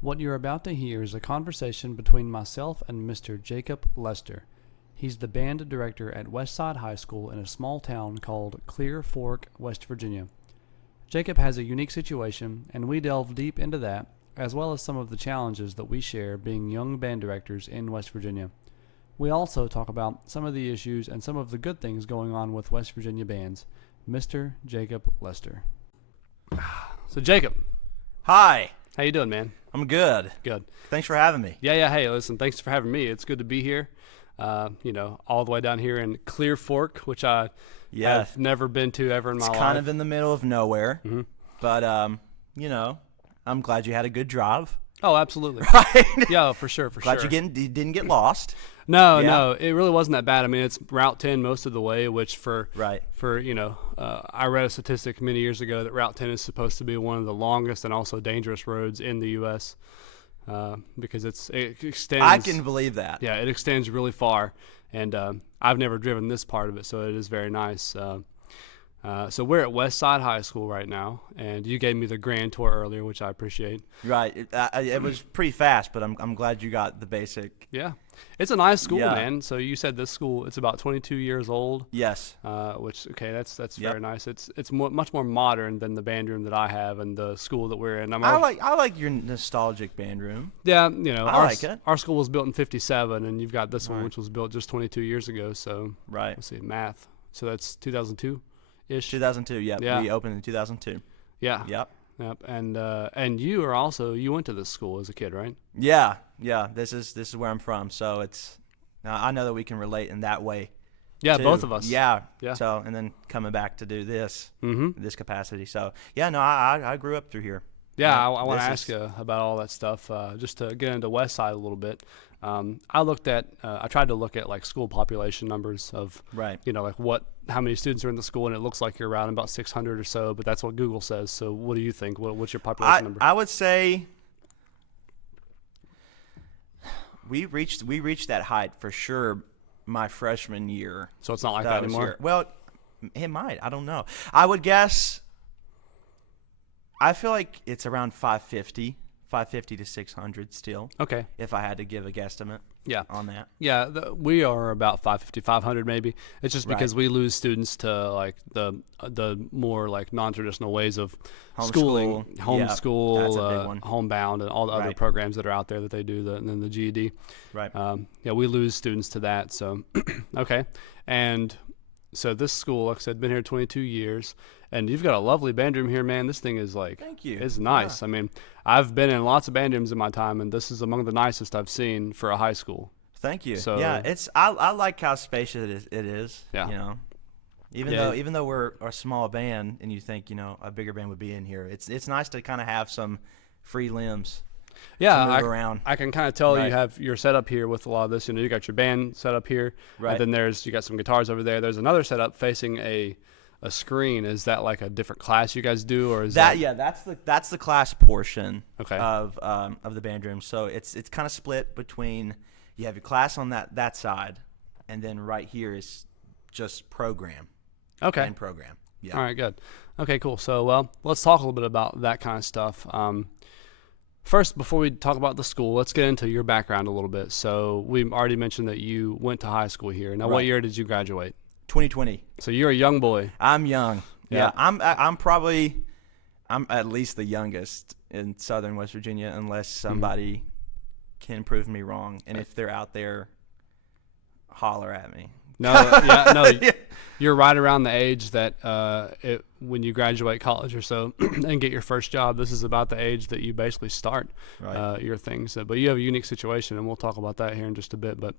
What you're about to hear is a conversation between myself and Mr. Jacob Lester. He's the band director at Westside High School in a small town called Clear Fork, West Virginia. Jacob has a unique situation, and we delve deep into that, as well as some of the challenges that we share being young band directors in West Virginia. We also talk about some of the issues and some of the good things going on with West Virginia bands. Mr. Jacob Lester. So Jacob, Hi, how you doing, man? I'm good. Good. Thanks for having me. Yeah. Hey, listen, thanks for having me. It's good to be here. All the way down here in Clear Fork, which I have never been to ever in my life. It's kind of in the middle of nowhere, Mm-hmm. but I'm glad you had a good drive. Oh, absolutely. Right? Yeah, for sure. Glad you didn't get lost. No, it really wasn't that bad. I mean, it's Route 10 most of the way, which I read a statistic many years ago that Route 10 is supposed to be one of the longest and also dangerous roads in the U.S. Because it extends. I can believe that. Yeah, it extends really far, and I've never driven this part of it, so it is very nice. So we're at Westside High School right now, and you gave me the grand tour earlier, which I appreciate. Right. It was pretty fast, but I'm glad you got the basic. Yeah. It's a nice school, Yeah. man. So you said this school, it's about 22 years old. Yes. That's Yep. very nice. It's much more modern than the band room that I have and the school that we're in. I like your nostalgic band room. Yeah, I like it. Our school was built in 1957, and you've got this one, Right. which was built just 22 years ago. So Right. let's see, math. So that's 2002-ish. 2002. Yep. Yeah. We opened in 2002. Yeah. Yep. Yep. And you went to this school as a kid, right? Yeah. This is where I'm from, so I know that we can relate in that way. Yeah, too. both of us. Yeah. Yeah. So, and then coming back to do this Mm-hmm. capacity. So, yeah, no, I grew up through here. Yeah, Yeah, I want to this ask you about all that stuff. Just to get into West Side a little bit. I tried to look at like school population numbers of, Right. how many students are in the school, and it looks like you're around about 600 or so, but that's what Google says. So what do you think? What's your population number? I would say we reached that height for sure my freshman year. So it's not like that that I was anymore? here. Well, it might. I don't know. I would guess. I feel like it's around 550 to 600 still. Okay. If I had to give a guesstimate. Yeah. On that. Yeah, we are about 550, 500 maybe. It's just because Right. we lose students to like the more like non-traditional ways of Homeschool. schooling, Yeah, homeschool, that's a big one. homebound, and all the other Right. programs that are out there that they do, and then the GED. Right. We lose students to that. So, okay. And so this school, like I said, been here 22 years, and you've got a lovely band room here, man. This thing is like, Thank you. it's nice. Yeah. I mean, I've been in lots of band rooms in my time, and this is among the nicest I've seen for a high school. Thank you. So- Yeah, I like how spacious it is. Yeah. Even though we're a small band and you think, a bigger band would be in here, it's nice to kind of have some free limbs. Yeah, to move around. I can kind of tell you Right. have your setup here with a lot of this. You got your band set up here, Right. and then you got some guitars over there. There's another setup facing a screen. Is that like a different class you guys do, or is that? Yeah, that's the class portion Okay. of the band room. So it's kind of split between you have your class on that side, and then right here is just program. Okay. Band program. Yeah. All right, good. Okay, cool. So, well, let's talk a little bit about that kind of stuff. First, before we talk about the school, let's get into your background a little bit. So, we already mentioned that you went to high school here. Now, what Right. year did you graduate? 2020. So, you're a young boy. I'm young. Yeah. Yeah, I'm at least the youngest in Southern West Virginia, unless somebody can prove me wrong. And if they're out there, holler at me. No, you're right around the age that when you graduate college or so and get your first job, this is about the age that you basically start Right. your things. But you have a unique situation, and we'll talk about that here in just a bit. But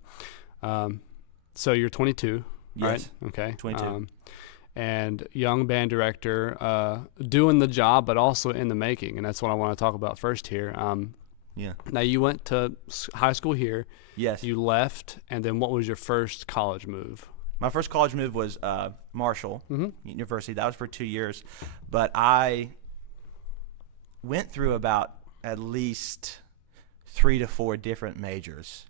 so you're 22, right? Yes. Okay. 22. And young band director, doing the job, but also in the making, and that's what I want to talk about first here. Yeah. Now you went to high school here. Yes. You left, and then what was your first college move? My first college move was Marshall Mhm. University. That was for 2 years. But I went through about at least 3 to 4 different majors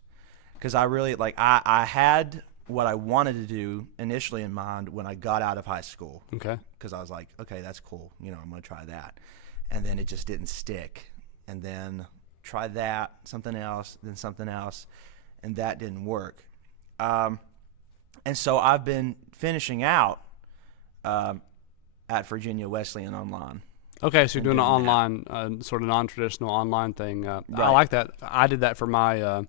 because I really I had what I wanted to do initially in mind when I got out of high school, Okay. because I was like, okay, that's cool. I'm going to try that. And then it just didn't stick. And then try that, something else, then something else, and that didn't work. And so I've been finishing out at Virginia Wesleyan online. Okay, so you're doing an doing that. online, sort of non-traditional online thing. I Right. like that. I did that for my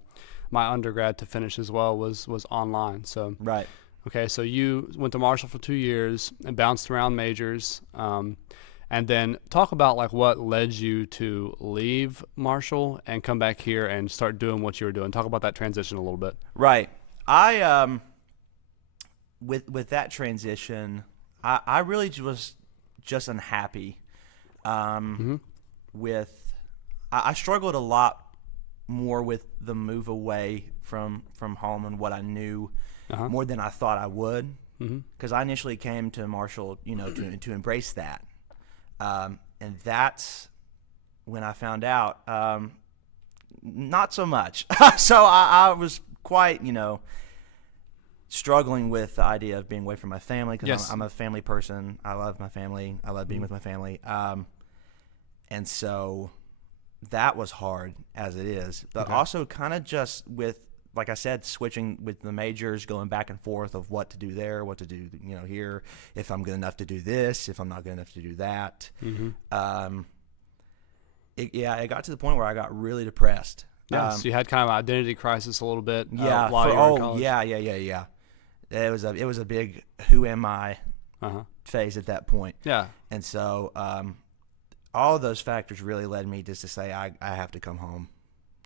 my undergrad to finish as well. Was online. So Right. okay, so you went to Marshall for 2 years and bounced around majors, and then talk about like what led you to leave Marshall and come back here and start doing what you were doing. Talk about that transition a little bit. Right. I with that transition, I really was just unhappy. With I struggled a lot more with the move away from home and what I knew Uh-huh. more than I thought I would. Mm-hmm. Because I initially came to Marshall, to embrace that, and that's when I found out not so much. So I was quite, struggling with the idea of being away from my family because Yes. I'm a family person. I love my family. I love being with my family. And so that was hard as it is, but Okay. also kind of just with, like I said, switching with the majors, going back and forth of what to do there, what to do, here, if I'm good enough to do this, if I'm not good enough to do that. Mm-hmm. It got to the point where I got really depressed. Yeah, so you had kind of an identity crisis a little bit. Yeah. While you were in college. Yeah. It was a big who am I Uh-huh. phase at that point. Yeah. And so all of those factors really led me just to say I have to come home.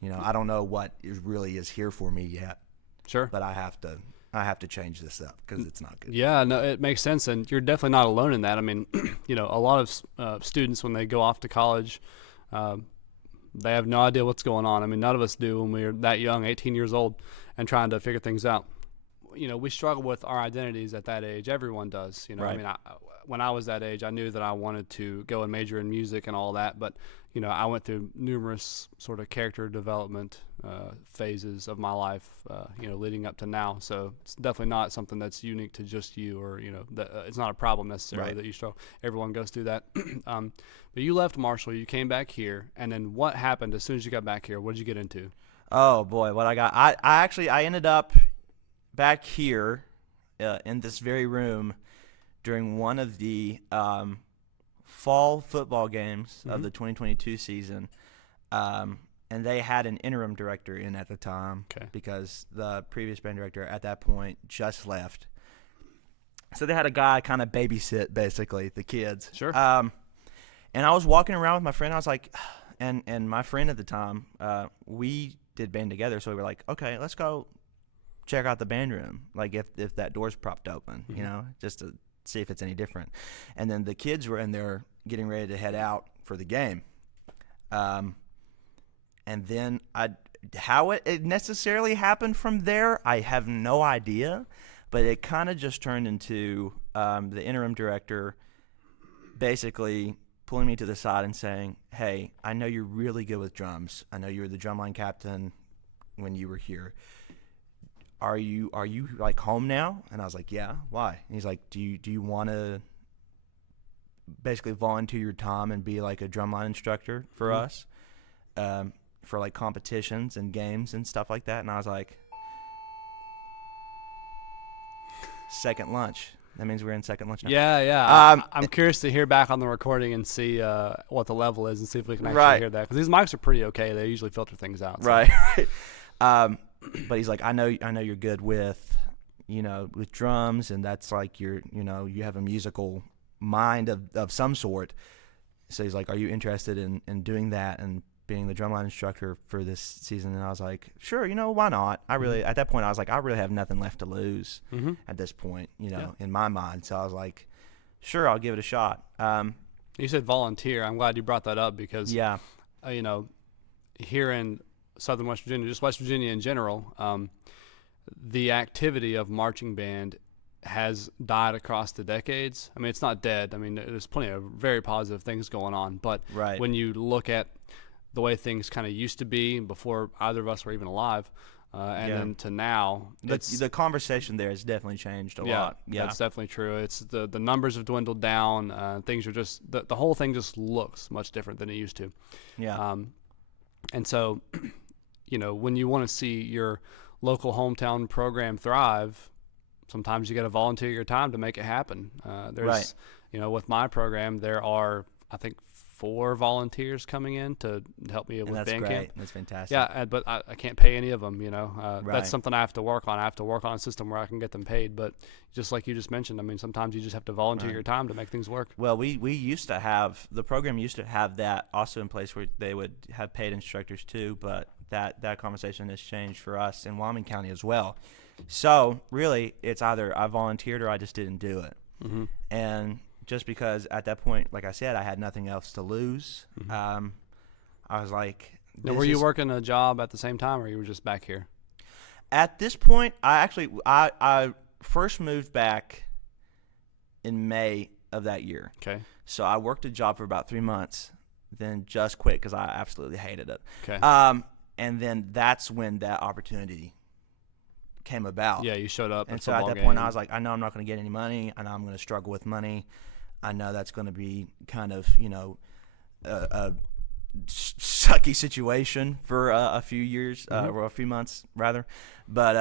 I don't know what really is here for me yet, Sure. but I have to change this up because it's not good. Yeah, no, it makes sense, and you're definitely not alone in that. I mean, a lot of students when they go off to college, they have no idea what's going on. I mean, none of us do when we're that young, 18 years old, and trying to figure things out. We struggle with our identities at that age. Everyone does. Right. I mean, when I was that age, I knew that I wanted to go and major in music and all that, but I went through numerous sort of character development phases of my life, leading up to now. So it's definitely not something that's unique to just you, or that it's not a problem necessarily Right. that you struggle. Everyone goes through that. But you left Marshall, you came back here, and then what happened as soon as you got back here? What did you get into? Oh boy, what I got! I ended up back here in this very room during one of the fall football games of the 2022 season, and they had an interim director in at the time because the previous band director at that point just left. So they had a guy kind of babysit basically the kids. Sure. And I was walking around with my friend. I was like, and my friend at the time, we did band together. So we were like, okay, let's go check out the band room. Like if that door's propped open, just to see if it's any different. And then the kids were in there getting ready to head out for the game. And then how it necessarily happened from there, I have no idea. But it kind of just turned into the interim director basically pulling me to the side and saying, hey, I know you're really good with drums. I know you were the drumline captain when you were here. Are you like home now? And I was like, yeah. Why? And he's like, do you want to basically volunteer your time and be like a drumline instructor for us, for like competitions and games and stuff like that? And I was like, second lunch. That means we're in second lunch now. Yeah. I'm curious to hear back on the recording and see what the level is and see if we can actually hear that, because these mics are pretty okay. They usually filter things out. So. Right. But he's like, I know you're good with, with drums, and that's like you have a musical mind of some sort. So he's like, are you interested in doing that and being the drumline instructor for this season? And I was like, sure, why not? I really, at that point, I was like, I really have nothing left to lose at this point, in my mind. So I was like, sure, I'll give it a shot. You said volunteer. I'm glad you brought that up because, here in Southern West Virginia, just West Virginia in general, the activity of marching band has died across the decades. I mean, it's not dead. I mean, there's plenty of very positive things going on. But when you look at the way things kind of used to be before either of us were even alive, and then to now, the conversation there has definitely changed a lot. Yeah, that's definitely true. It's the numbers have dwindled down. Things are just the whole thing just looks much different than it used to. Yeah. And so, when you want to see your local hometown program thrive, sometimes you got to volunteer your time to make it happen. Right. With my program, there are, I think, 4 volunteers coming in to help me And with that's band great. camp. That's fantastic. Yeah, but I can't pay any of them. Right. That's something I have to work on. I have to work on a system where I can get them paid. But just like you just mentioned, I mean, sometimes you just have to volunteer Right. your time to make things work. Well, we used to have, the program used to have that also in place where they would have paid instructors too, but that conversation has changed for us in Wyoming County as well. So really, it's either I volunteered or I just didn't do it. Mm-hmm. And just because at that point, like I said, I had nothing else to lose, Mm-hmm. I was like, Now, were you working a job at the same time, or you were just back here? At this point, I first moved back in May of that year. Okay. So I worked a job for about 3 months, then just quit because I absolutely hated it. Okay. And then that's when that opportunity came about. Yeah, you showed up. And at so at football that point, game. I was like, I know I'm not going to get any money. I know I'm going to struggle with money. I know that's going to be kind of, a sucky situation for a few years, or a few months rather. But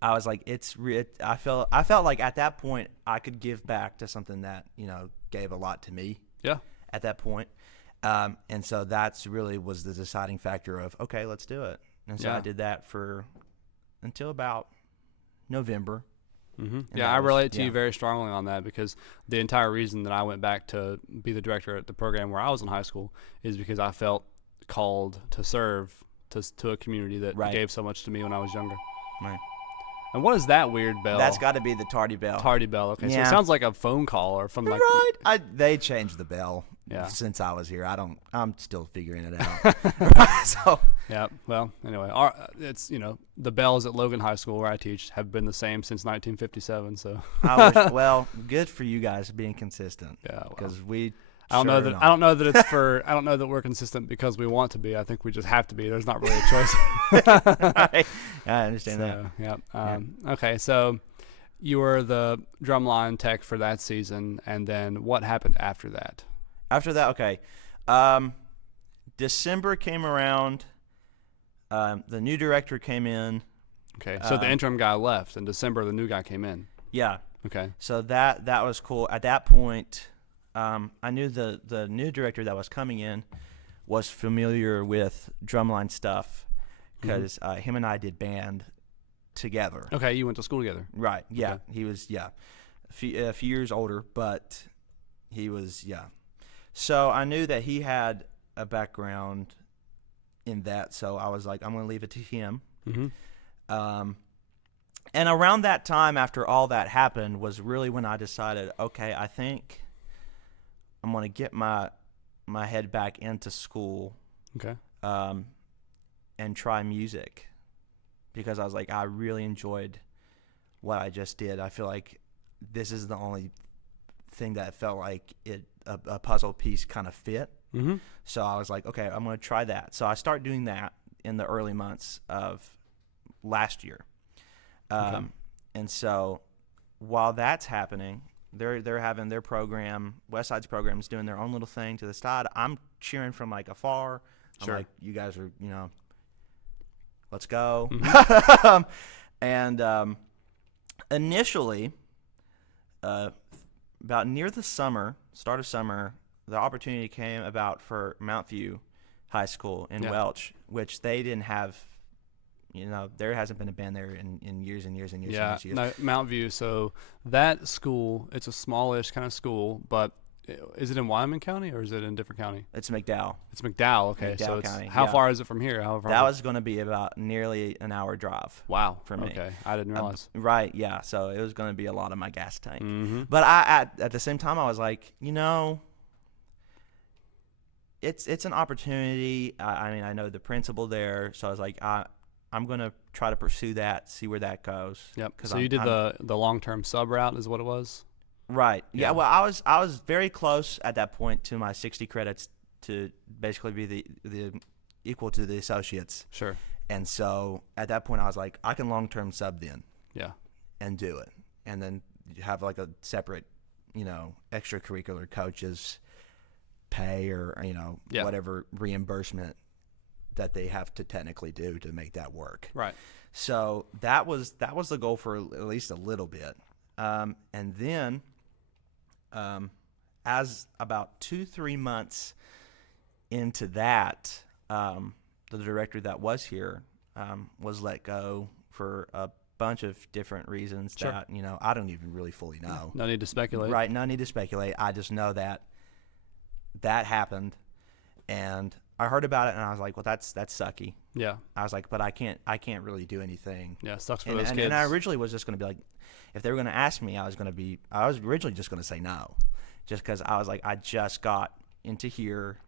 I was like, I felt like at that point I could give back to something that gave a lot to me. Yeah. At that point, and so that's really was the deciding factor of, okay, let's do it. And so Yeah. I did that until about November. Mm-hmm. And Yeah, that I was- relate to yeah. you very strongly on that, because the entire reason that I went back to be the director at the program where I was in high school is because I felt called to serve to a community that Right. gave so much to me when I was younger. Right. And what is that weird bell? That's got to be the tardy bell. Tardy bell. Okay, so Yeah. it sounds like a phone call or from like. Right. They changed the bell. Yeah. Since I was here, I'm still figuring it out. So Yeah. Well, anyway, it's the bells at Logan High School where I teach have been the same since 1957. So. well, good for you guys being consistent. Yeah. Well. Because we. I don't sure know are that. not. I don't know that it's for. I don't know that we're consistent because we want to be. I think we just have to be. There's not really a choice. Right. I understand that. So, yeah. Okay. So you were the drumline tech for that season, and then what happened after that? After that, okay. December came around. The new director came in. Okay. So the interim guy left. In December, the new guy came in. Yeah. Okay. So that was cool. At that point, I knew the new director that was coming in was familiar with drumline stuff because him and I did band together. Okay. You went to school together. Right. Yeah. Okay. He was a few years older, but he was So I knew that he had a background in that, so I was like, I'm going to leave it to him. Mm-hmm. And around that time, after all that happened, was really when I decided, okay, I think I'm going to get my head back into school, Okay. and try music, because I was like, I really enjoyed what I just did. I feel like this is the only thing that felt like a puzzle piece kind of fit. Mm-hmm. So I was like, okay, I'm going to try that. So I started doing that in the early months of last year. Okay. And so while that's happening, they're having their program, Westside's program is doing their own little thing to the side. I'm cheering from like afar. Sure. I'm like, you guys are, let's go. Mm-hmm. And initially, about near the start of summer, the opportunity came about for Mount View High School in Welch, which they didn't have. There hasn't been a band there in years and years and years. Yeah, and years. no, Mount View. So that school, it's a smallish kind of school, but is it in Wyoming County or is it in a different county? It's McDowell. It's McDowell. Okay, so McDowell it's, County, how yeah. far is it from here? How far? That was going to be about nearly an hour drive. wow for me. Okay, I didn't realize. Right, yeah. So it was going to be a lot of my gas tank. Mm-hmm. But at the same time, I was like, it's an opportunity. I mean, I know the principal there, so I was like, I'm going to try to pursue that, see where that goes. Yep. So you did the long-term sub route is what it was? Right. Yeah. Yeah. Well, I was very close at that point to my 60 credits to basically be the equal to the associates. Sure. And so at that point, I was like, I can long-term sub then. Yeah. And do it, and then have like a separate, extracurricular coaches pay or Yeah. whatever reimbursement that they have to technically do to make that work. Right. So that was the goal for at least a little bit, and then as about 2-3 months into that, the director that was here was let go for a bunch of different reasons Sure. that I don't even really fully know. No need to speculate. Right, no need to speculate. I just know that happened, and I heard about it, and I was like, well, that's sucky. Yeah. I was like, but I can't really do anything. Yeah. Sucks for And, those and, kids. and I originally was just going to be like, if they were going to ask me, I was originally just going to say no, just because I was like, I just got into here.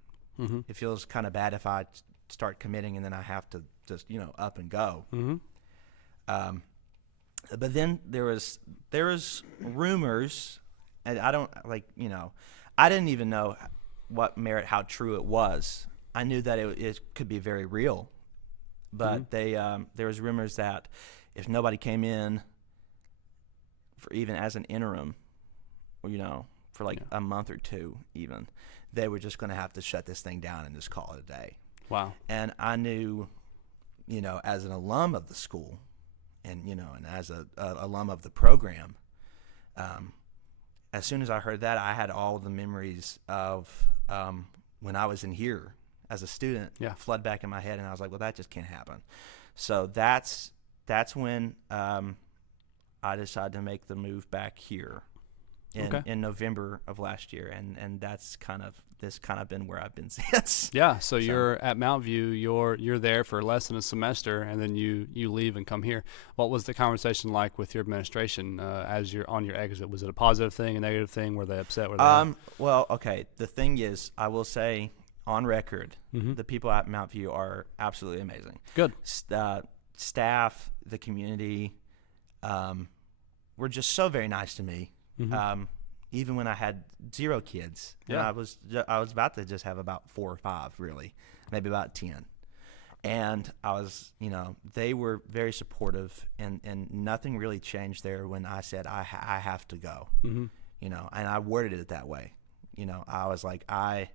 Mm-hmm. It feels kind of bad if I start committing and then I have to just up and go. Mm-hmm. But then there was rumors, and I don't I didn't even know how true it was. I knew that it could be very real, but there was rumors that if nobody came in for even as an interim, for like a month or two even, they were just going to have to shut this thing down and just call it a day. Wow. And I knew, as an alum of the school, and and as a alum of the program, as soon as I heard that, I had all the memories of when I was in here as a student flood back in my head, and I was like, well, that just can't happen. So that's when I decided to make the move back here in November of last year, and that's kind of been where I've been since. Yeah, so you're at Mount View, you're there for less than a semester, and then you leave and come here. What was the conversation like with your administration as you're on your exit? Was it a positive thing, a negative thing? Were they upset? Well, okay. The thing is, I will say on record, Mm-hmm. the people at Mount View are absolutely amazing. Good. Staff, the community, were just so very nice to me. Mm-hmm. Even when I had 0 kids, and I was about to just have about 4 or 5, really, maybe about 10. And I was, they were very supportive, and nothing really changed there when I said I have to go, Mm-hmm. and I worded it that way. I was like, I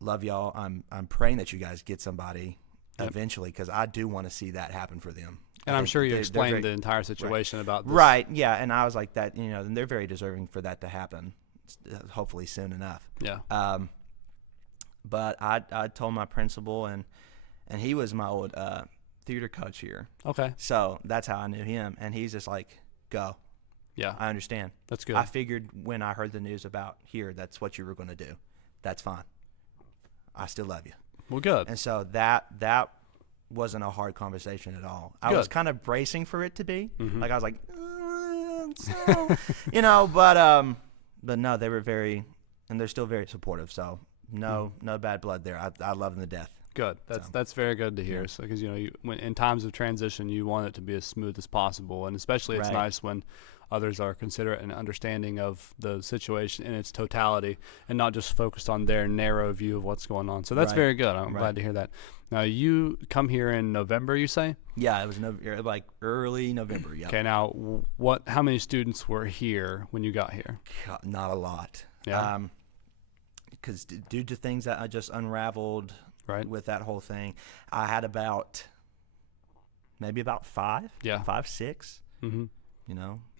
love y'all. I'm praying that you guys get somebody eventually, because I do want to see that happen for them. And I'm sure you explained the entire situation about this. Right, yeah, and I was like that, and they're very deserving for that to happen, hopefully soon enough. Yeah. But I told my principal, and he was my old theater coach here. Okay. So that's how I knew him, and he's just like, go. Yeah. I understand. That's good. I figured when I heard the news about here, that's what you were going to do. That's fine. I still love you. Well, good. And so that wasn't a hard conversation at all. I was kind of bracing for it to be. Mm-hmm. Like I was like, but no, they were very, and they're still very supportive. So no bad blood there. I love them to death. Good. That's very good to hear. Yeah. So, because when in times of transition, you want it to be as smooth as possible, and especially it's nice when others are considerate and understanding of the situation in its totality, and not just focused on their narrow view of what's going on. So that's very good. I'm glad to hear that. Now you come here in November, you say? Yeah, it was like early November. Yeah. Okay. Now, how many students were here when you got here? Not a lot. Yeah. Because due to things that I just unraveled. Right. With that whole thing, I had maybe about 5. Yeah. 5, 6. Mm-hmm.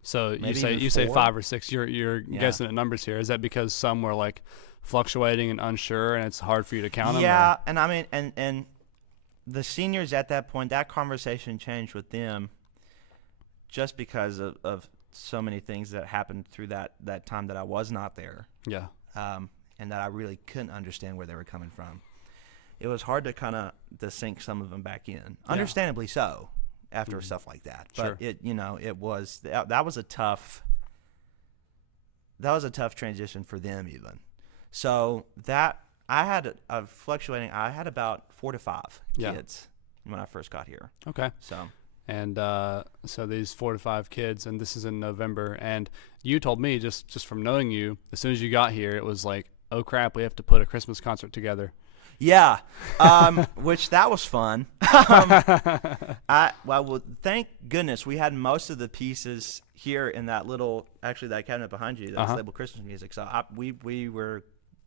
So you say 5 or 6. You're guessing at numbers here. Is that because some were like fluctuating and unsure, and it's hard for you to count them? Yeah, and I mean, and the seniors at that point, that conversation changed with them, just because of so many things that happened through that time that I was not there. Yeah. And that I really couldn't understand where they were coming from. It was hard to kind of sink some of them back in, understandably so, after stuff like that. But it was that was a tough transition for them even. So that I had I had about 4 to 5 kids when I first got here. Okay. So. And so these 4 to 5 kids, and this is in November. And you told me just from knowing you, as soon as you got here, it was like, oh crap, we have to put a Christmas concert together. Yeah, which that was fun. Well, thank goodness we had most of the pieces here in that that cabinet behind you that's labeled Christmas music. So we were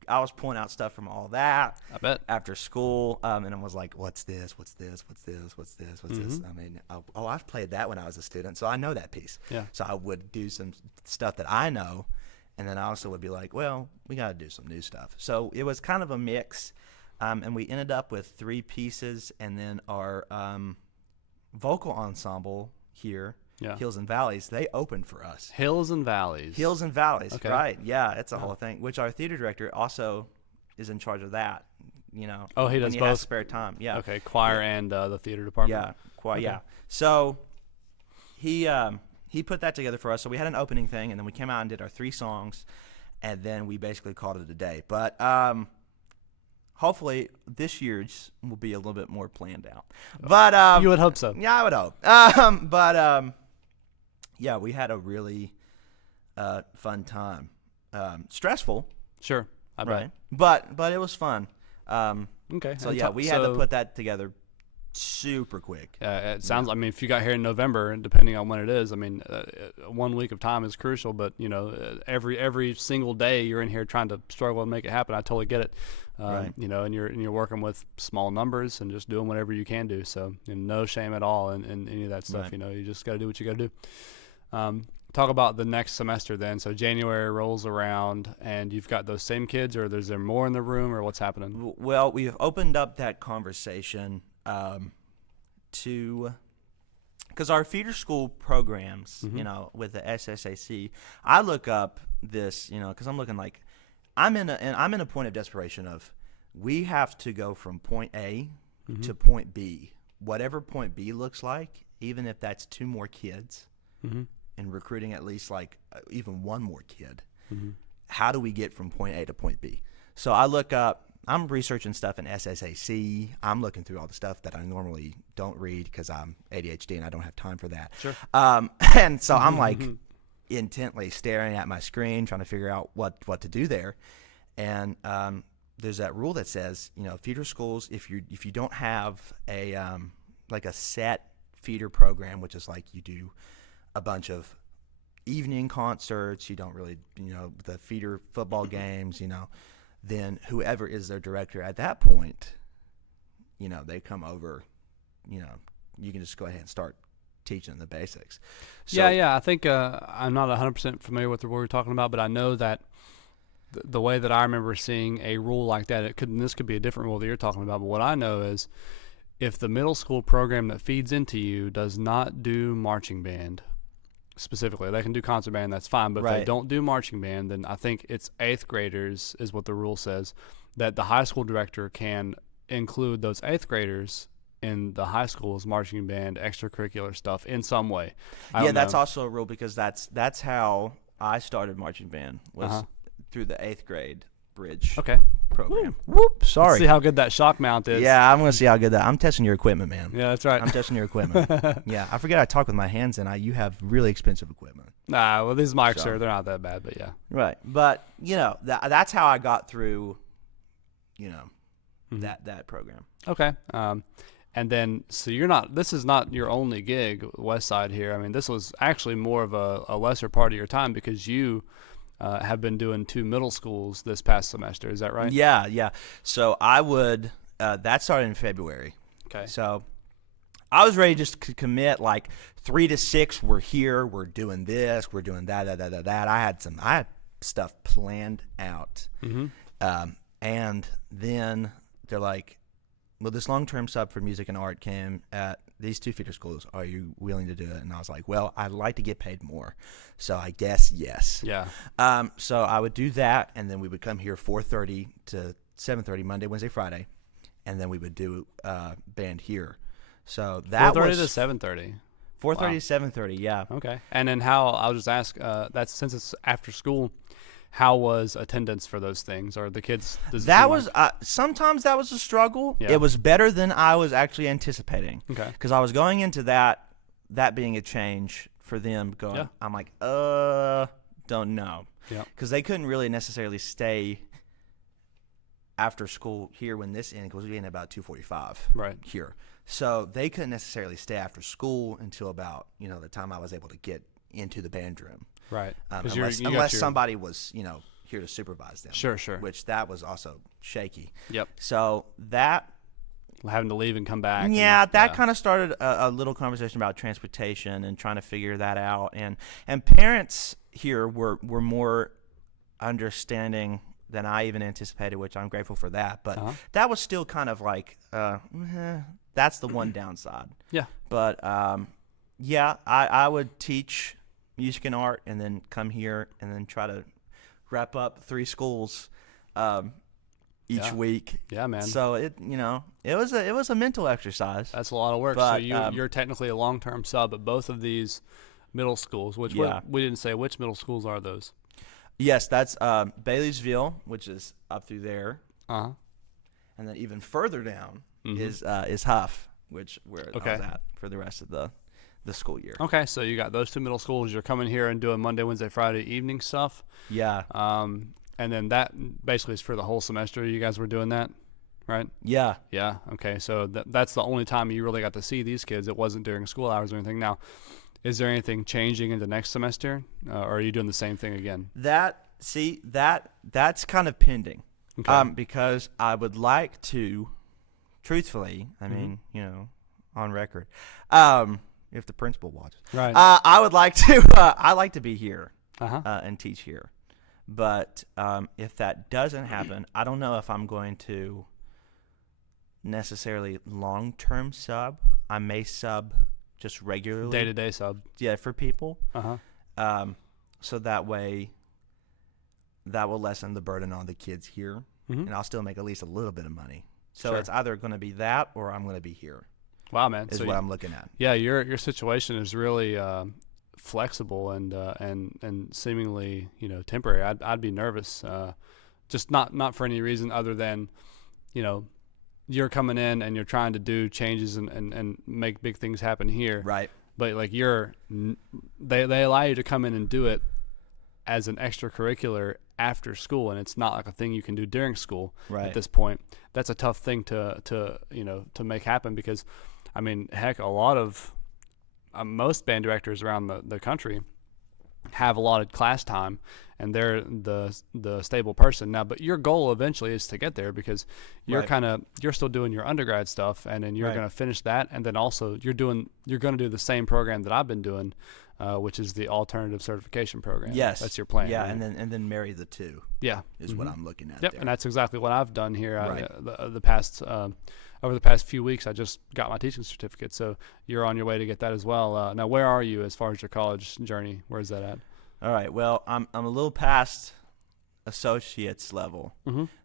I was pulling out stuff from all that. I bet. After school, and I was like, what's this? What's this? What's this? What's this? What's this? I mean, I've played that when I was a student, so I know that piece. Yeah. So I would do some stuff that I know, and then I also would be like, well, we got to do some new stuff. So it was kind of a mix, and we ended up with 3 pieces, and then our vocal ensemble here, Hills and Valleys, they opened for us. Hills and Valleys. Hills and Valleys, Okay. right? Yeah, it's a whole thing. Which our theater director also is in charge of that. You know. Oh, he when does he both? has spare time. Yeah. Okay, choir and the theater department. Yeah, quite. Okay. Yeah. So he put that together for us. So we had an opening thing, and then we came out and did our 3 songs, and then we basically called it a day. But hopefully this year's will be a little bit more planned out. But You would hope so. yeah, I would hope. Yeah, we had a really fun time. Stressful, Sure, I bet. right? But it was fun. Okay. So and yeah, we had to put that together super quick. It sounds. I mean, if you got here in November, and depending on when it is, I mean, 1 week of time is crucial. But every single day you're in here trying to struggle and make it happen. I totally get it. Right. And you're working with small numbers and just doing whatever you can do. So no shame at all in any of that stuff. Right. You just got to do what you got to do. Talk about the next semester then. So January rolls around, and you've got those same kids, or is there more in the room, or what's happening? Well, we've opened up that conversation to, because our feeder school programs, with the SSAC, I look up this, because I'm looking like I'm in a point of desperation of we have to go from point A to point B, whatever point B looks like, even if that's 2 more kids. And recruiting at least even 1 more kid. How do we get from point A to point B? So I'm researching stuff in SSAC. I'm looking through all the stuff that I normally don't read because I'm ADHD and I don't have time for that. Sure. And so I'm intently staring at my screen trying to figure out what to do there. And there's that rule that says, feeder schools, if you don't have a set feeder program, which is like you do a bunch of evening concerts, you don't really, the feeder football games, then whoever is their director at that point, they come over, you can just go ahead and start teaching the basics. So, yeah. I think I'm not 100% familiar with the rule you're talking about, but I know that the way that I remember seeing a rule like that, this could be a different rule that you're talking about, but what I know is if the middle school program that feeds into you does not do marching band, specifically, they can do concert band, that's fine, but if they don't do marching band, then I think it's 8th graders is what the rule says, that the high school director can include those 8th graders in the high school's marching band extracurricular stuff in some way. That's also a rule because that's how I started marching band was through the 8th grade bridge program. Whoop. Sorry. Let's see how good that shock mount is. Yeah, I'm going to see how good that. I'm testing your equipment, man. Yeah, that's right. I'm testing your equipment. Yeah, I forget I talk with my hands, and you have really expensive equipment. Nah, well, these mics they're not that bad, but yeah. Right, but that's how I got through, that program. Okay. And then, so this is not your only gig, West Side here. I mean, this was actually more of a lesser part of your time because you have been doing 2 middle schools this past semester. Is that right? Yeah. So I would, that started in February. Okay. So I was ready just to commit 3 to 6. We're here. We're doing this. We're doing that. I had stuff planned out. And then they're like, well, this long-term sub for music and art came at these 2 feeder schools. Are you willing to do it? And I was like, well, I'd like to get paid more. So I guess yes. Yeah. So I would do that, and then we would come here 4:30 to 7:30 Monday, Wednesday, Friday, and then we would do band here. So that 4:30 was to 7:30. 4:30 to 7:30. Yeah. Okay. And then I'll just ask, that's since it's after school, how was attendance for those things? Or the kids? Sometimes that was a struggle. Yeah. It was better than I was actually anticipating. Okay. Because I was going into that being a change for them. I'm like, don't know. Yeah. Because they couldn't really necessarily stay after school here when this ended, because we ended about 2:45 here. So they couldn't necessarily stay after school until about the time I was able to get into the band room. Right. Unless somebody was here to supervise them. Sure, sure. Which that was also shaky. Yep. So that, Having to leave and come back. yeah, and, that kind of started a little conversation about transportation and trying to figure that out. And parents here were more understanding than I even anticipated, which I'm grateful for that. But that was still kind of like, that's the one downside. Yeah. But yeah, I would teach music and art and then come here and then try to wrap up 3 schools each week. Yeah, man. So it was a mental exercise. That's a lot of work. But, so you're technically a long-term sub at both of these middle schools, which we didn't say which middle schools are those. Yes, that's Baileysville, which is up through there. Uh-huh. And then even further down is Huff, where I was at for the rest of the school year. Okay, so you got those 2 middle schools. You're coming here and doing Monday, Wednesday, Friday evening stuff. Yeah. And then that basically is for the whole semester. You guys were doing that, right? Yeah. Yeah. Okay, so that's the only time you really got to see these kids. It wasn't during school hours or anything. Now, is there anything changing into next semester, or are you doing the same thing again? That's kind of pending. Okay. Because I would like to, truthfully, I mean, on record, if the principal watches, right? I would like to. I like to be here and teach here, but if that doesn't happen, I don't know if I'm going to necessarily long-term sub. I may sub just regularly, day-to-day sub. Yeah, for people. So that way, that will lessen the burden on the kids here, and I'll still make at least a little bit of money. So it's either going to be that or I'm going to be here. Wow, man! Is so what I'm looking at. Yeah, your situation is really flexible and seemingly temporary. I'd be nervous, just not for any reason other than you're coming in and you're trying to do changes and make big things happen here. Right. But like they allow you to come in and do it as an extracurricular after school, and it's not like a thing you can do during school. Right. At this point. That's a tough thing to make happen, because I mean, heck, a lot of most band directors around the country have allotted class time, and they're the stable person now. But your goal eventually is to get there, because you're you're still doing your undergrad stuff, and then you're going to finish that, and then also you're going to do the same program that I've been doing, which is the alternative certification program. Yes, that's your plan. Yeah, right? and then marry the two. Yeah, is what I'm looking at. Yep, there. and that's exactly what I've done here. Right. The past over the past few weeks, I just got my teaching certificate, so you're on your way to get that as well. Now, where are you as far as your college journey? Where's that at? All right. Well, I'm a little past associates level.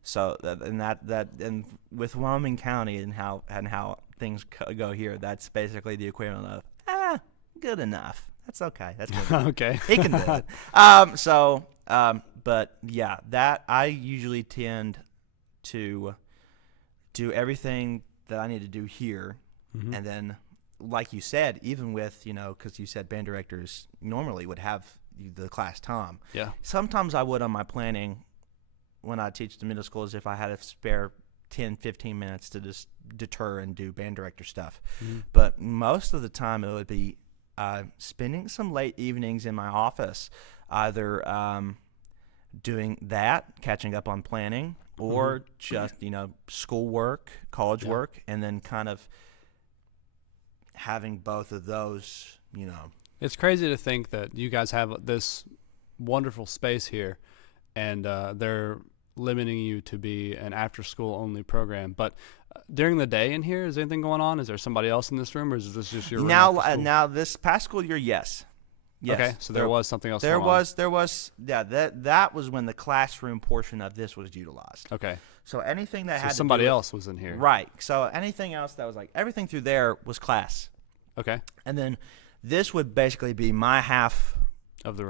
So and with Wyoming County and how things go here, that's basically the equivalent of good enough. That's okay. That's good enough. Okay. He can do it. But yeah, that I usually tend to do everything that I need to do here, and then, like you said, even with because you said band directors normally would have the class time. Yeah. Sometimes I would on my planning when I teach the middle schools, if I had a spare 10, 15 minutes to just deter and do band director stuff. But most of the time it would be spending some late evenings in my office, either doing that, catching up on planning, or just, school work, college work, and then kind of having both of those, It's crazy to think that you guys have this wonderful space here, and they're limiting you to be an after-school only program. But during the day in here, is anything going on? Is there somebody else in this room, or is this just your room? Now this past school year, yes. Okay, so there was something else. There was that was when the classroom portion of this was utilized. Okay. So anything that had somebody to do else was in here. Right. So anything else that was like everything through there was class. Okay. And then this would basically be my half of the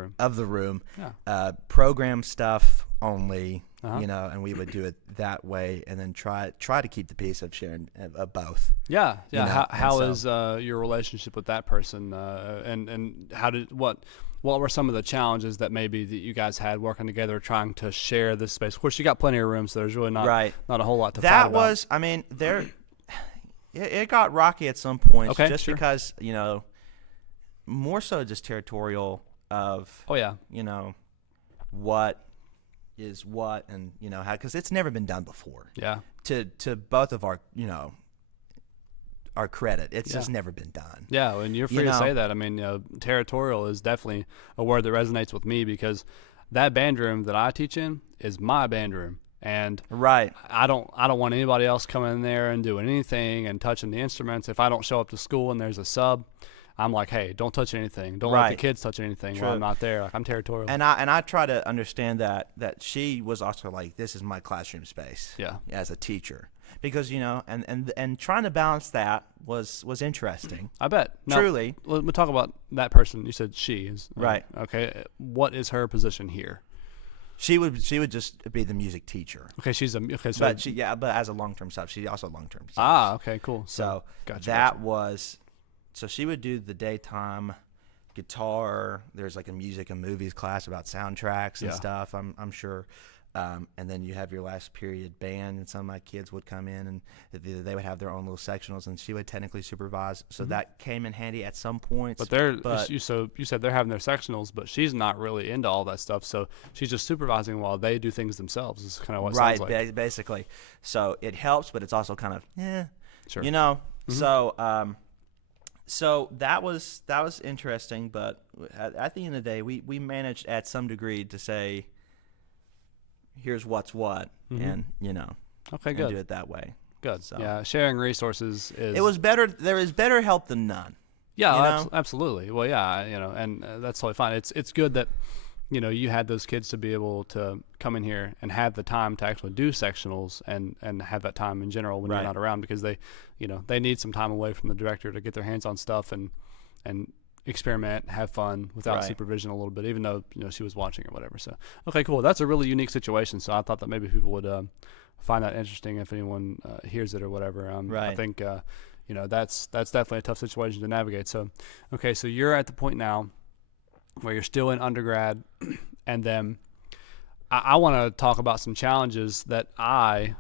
room. Yeah. Program stuff only, Uh-huh. And we would do it that way, and then try to keep the peace of sharing of both. Yeah. How and is your relationship with that person, and what were some of the challenges that maybe that you guys had working together trying to share this space? Of course, you got plenty of room, so there's really not a whole lot to fight about. That was, I mean, it got rocky at some points, just sure. because more so just territorial of oh yeah what is what, and you know how, because it's never been done before. Yeah. To both of our our credit, it's Yeah. just never been done. Yeah, and you're free You to know? say that. I mean, territorial is definitely a word that resonates with me because that band room that I teach in is my band room, and Right. I don't want anybody else coming in there and doing anything and touching the instruments. If I don't show up to school and there's a sub, I'm like, hey, don't touch anything. Don't let the Right. kids touch anything True. while I'm not there. Like, I'm territorial. And I try to understand that she was also like, this is my classroom space. Yeah. As a teacher, because and trying to balance that was interesting. I bet. Now, Truly. Let me talk about that person. You said she is. Right. Okay. What is her position here? She would just be the music teacher. Okay, she's okay. So But as a long-term sub, she also long-term sub. okay, cool. So gotcha. was, so she would do the daytime guitar. There's like a music and movies class about soundtracks and Yeah. stuff. I'm sure. And then you have your last period band, and some of my kids would come in, and they would have their own little sectionals, and she would technically supervise. So that came in handy at some points. But you said they're having their sectionals, but she's not really into all that stuff. So she's just supervising while they do things themselves. Is kind of what it right, sounds like. basically. So it helps, but it's also kind of Sure. you know. So that was interesting, but at the end of the day, we managed at some degree to say, here's what's what, and Okay, and good. do it that way. Good. So. Yeah, sharing resources is. It was better. There is better help than none. Yeah, you know? absolutely. Well, yeah, and that's totally fine. It's good that you had those kids to be able to come in here and have the time to actually do sectionals and have that time in general when Right. you're not around, because they they need some time away from the director to get their hands on stuff and experiment, have fun without Right. supervision a little bit, even though she was watching or whatever. So okay, cool. That's a really unique situation. So I thought that maybe people would find that interesting if anyone hears it or whatever. I Right. think that's definitely a tough situation to navigate. So okay, so you're at the point now where you're still in undergrad, and then I want to talk about some challenges that I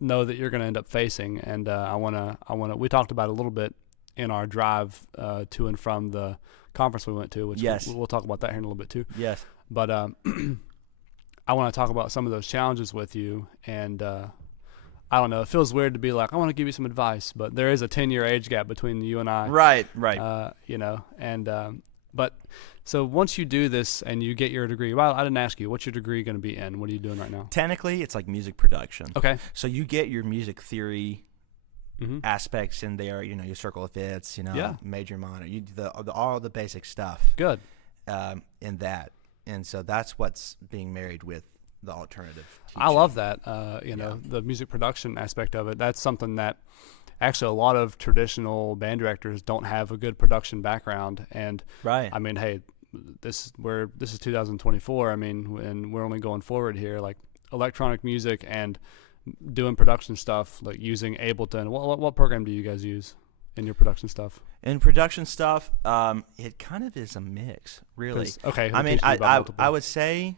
know that you're going to end up facing, and I want to. We talked about it a little bit in our drive to and from the conference we went to, which Yes. we'll talk about that here in a little bit too. Yes. But I want to talk about some of those challenges with you, and I don't know. It feels weird to be like, I want to give you some advice, but there is a 10-year age gap between you and I. Right. But so once you do this and you get your degree, well, I didn't ask you, what's your degree going to be in? What are you doing right now? Technically, it's like music production. Okay. So you get your music theory Mm-hmm. aspects in there. Your circle of fifths. Yeah. Major, minor. You do all the basic stuff. Good. In that, and so that's what's being married with the alternative teaching. I love that. The music production aspect of it. That's something that actually a lot of traditional band directors don't have a good production background. And Right. I mean, hey, this is 2024. I mean, and we're only going forward here. Like electronic music and doing production stuff, like using Ableton. What program do you guys use in your production stuff? In production stuff, it kind of is a mix, really. Okay. I mean, teach me about multiple. I would say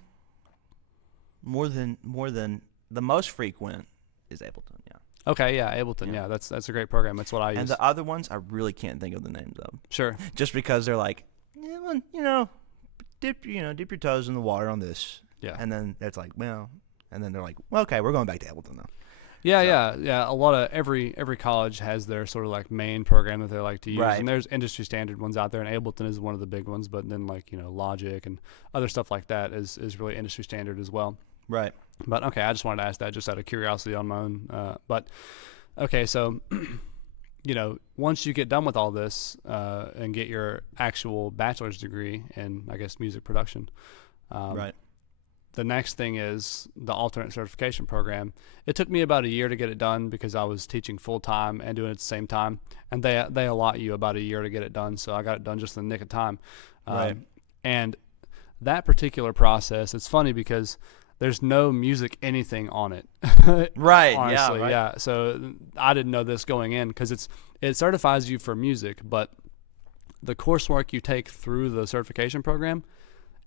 more than the most frequent is Ableton. Yeah. Okay, yeah, Ableton. Yeah, that's a great program. That's what I use. And the other ones, I really can't think of the names of, Sure. just because they're like, dip your toes in the water on this. Yeah. And then it's like, well, and then they're like, well, okay, we're going back to Ableton now. Yeah. A lot of every college has their sort of like main program that they like to use, Right. and there's industry standard ones out there, and Ableton is one of the big ones. But then like Logic and other stuff like that is really industry standard as well. Right. But okay, I just wanted to ask that just out of curiosity on my own. But okay, so once you get done with all this and get your actual bachelor's degree in, I guess, music production, Right. the next thing is the alternate certification program. It took me about a year to get it done because I was teaching full time and doing it at the same time, and they allot you about a year to get it done. So I got it done just in the nick of time. Right. And that particular process, it's funny because there's no music anything on it. Right. Honestly, Yeah. Right. yeah. So I didn't know this going in because it certifies you for music, but the coursework you take through the certification program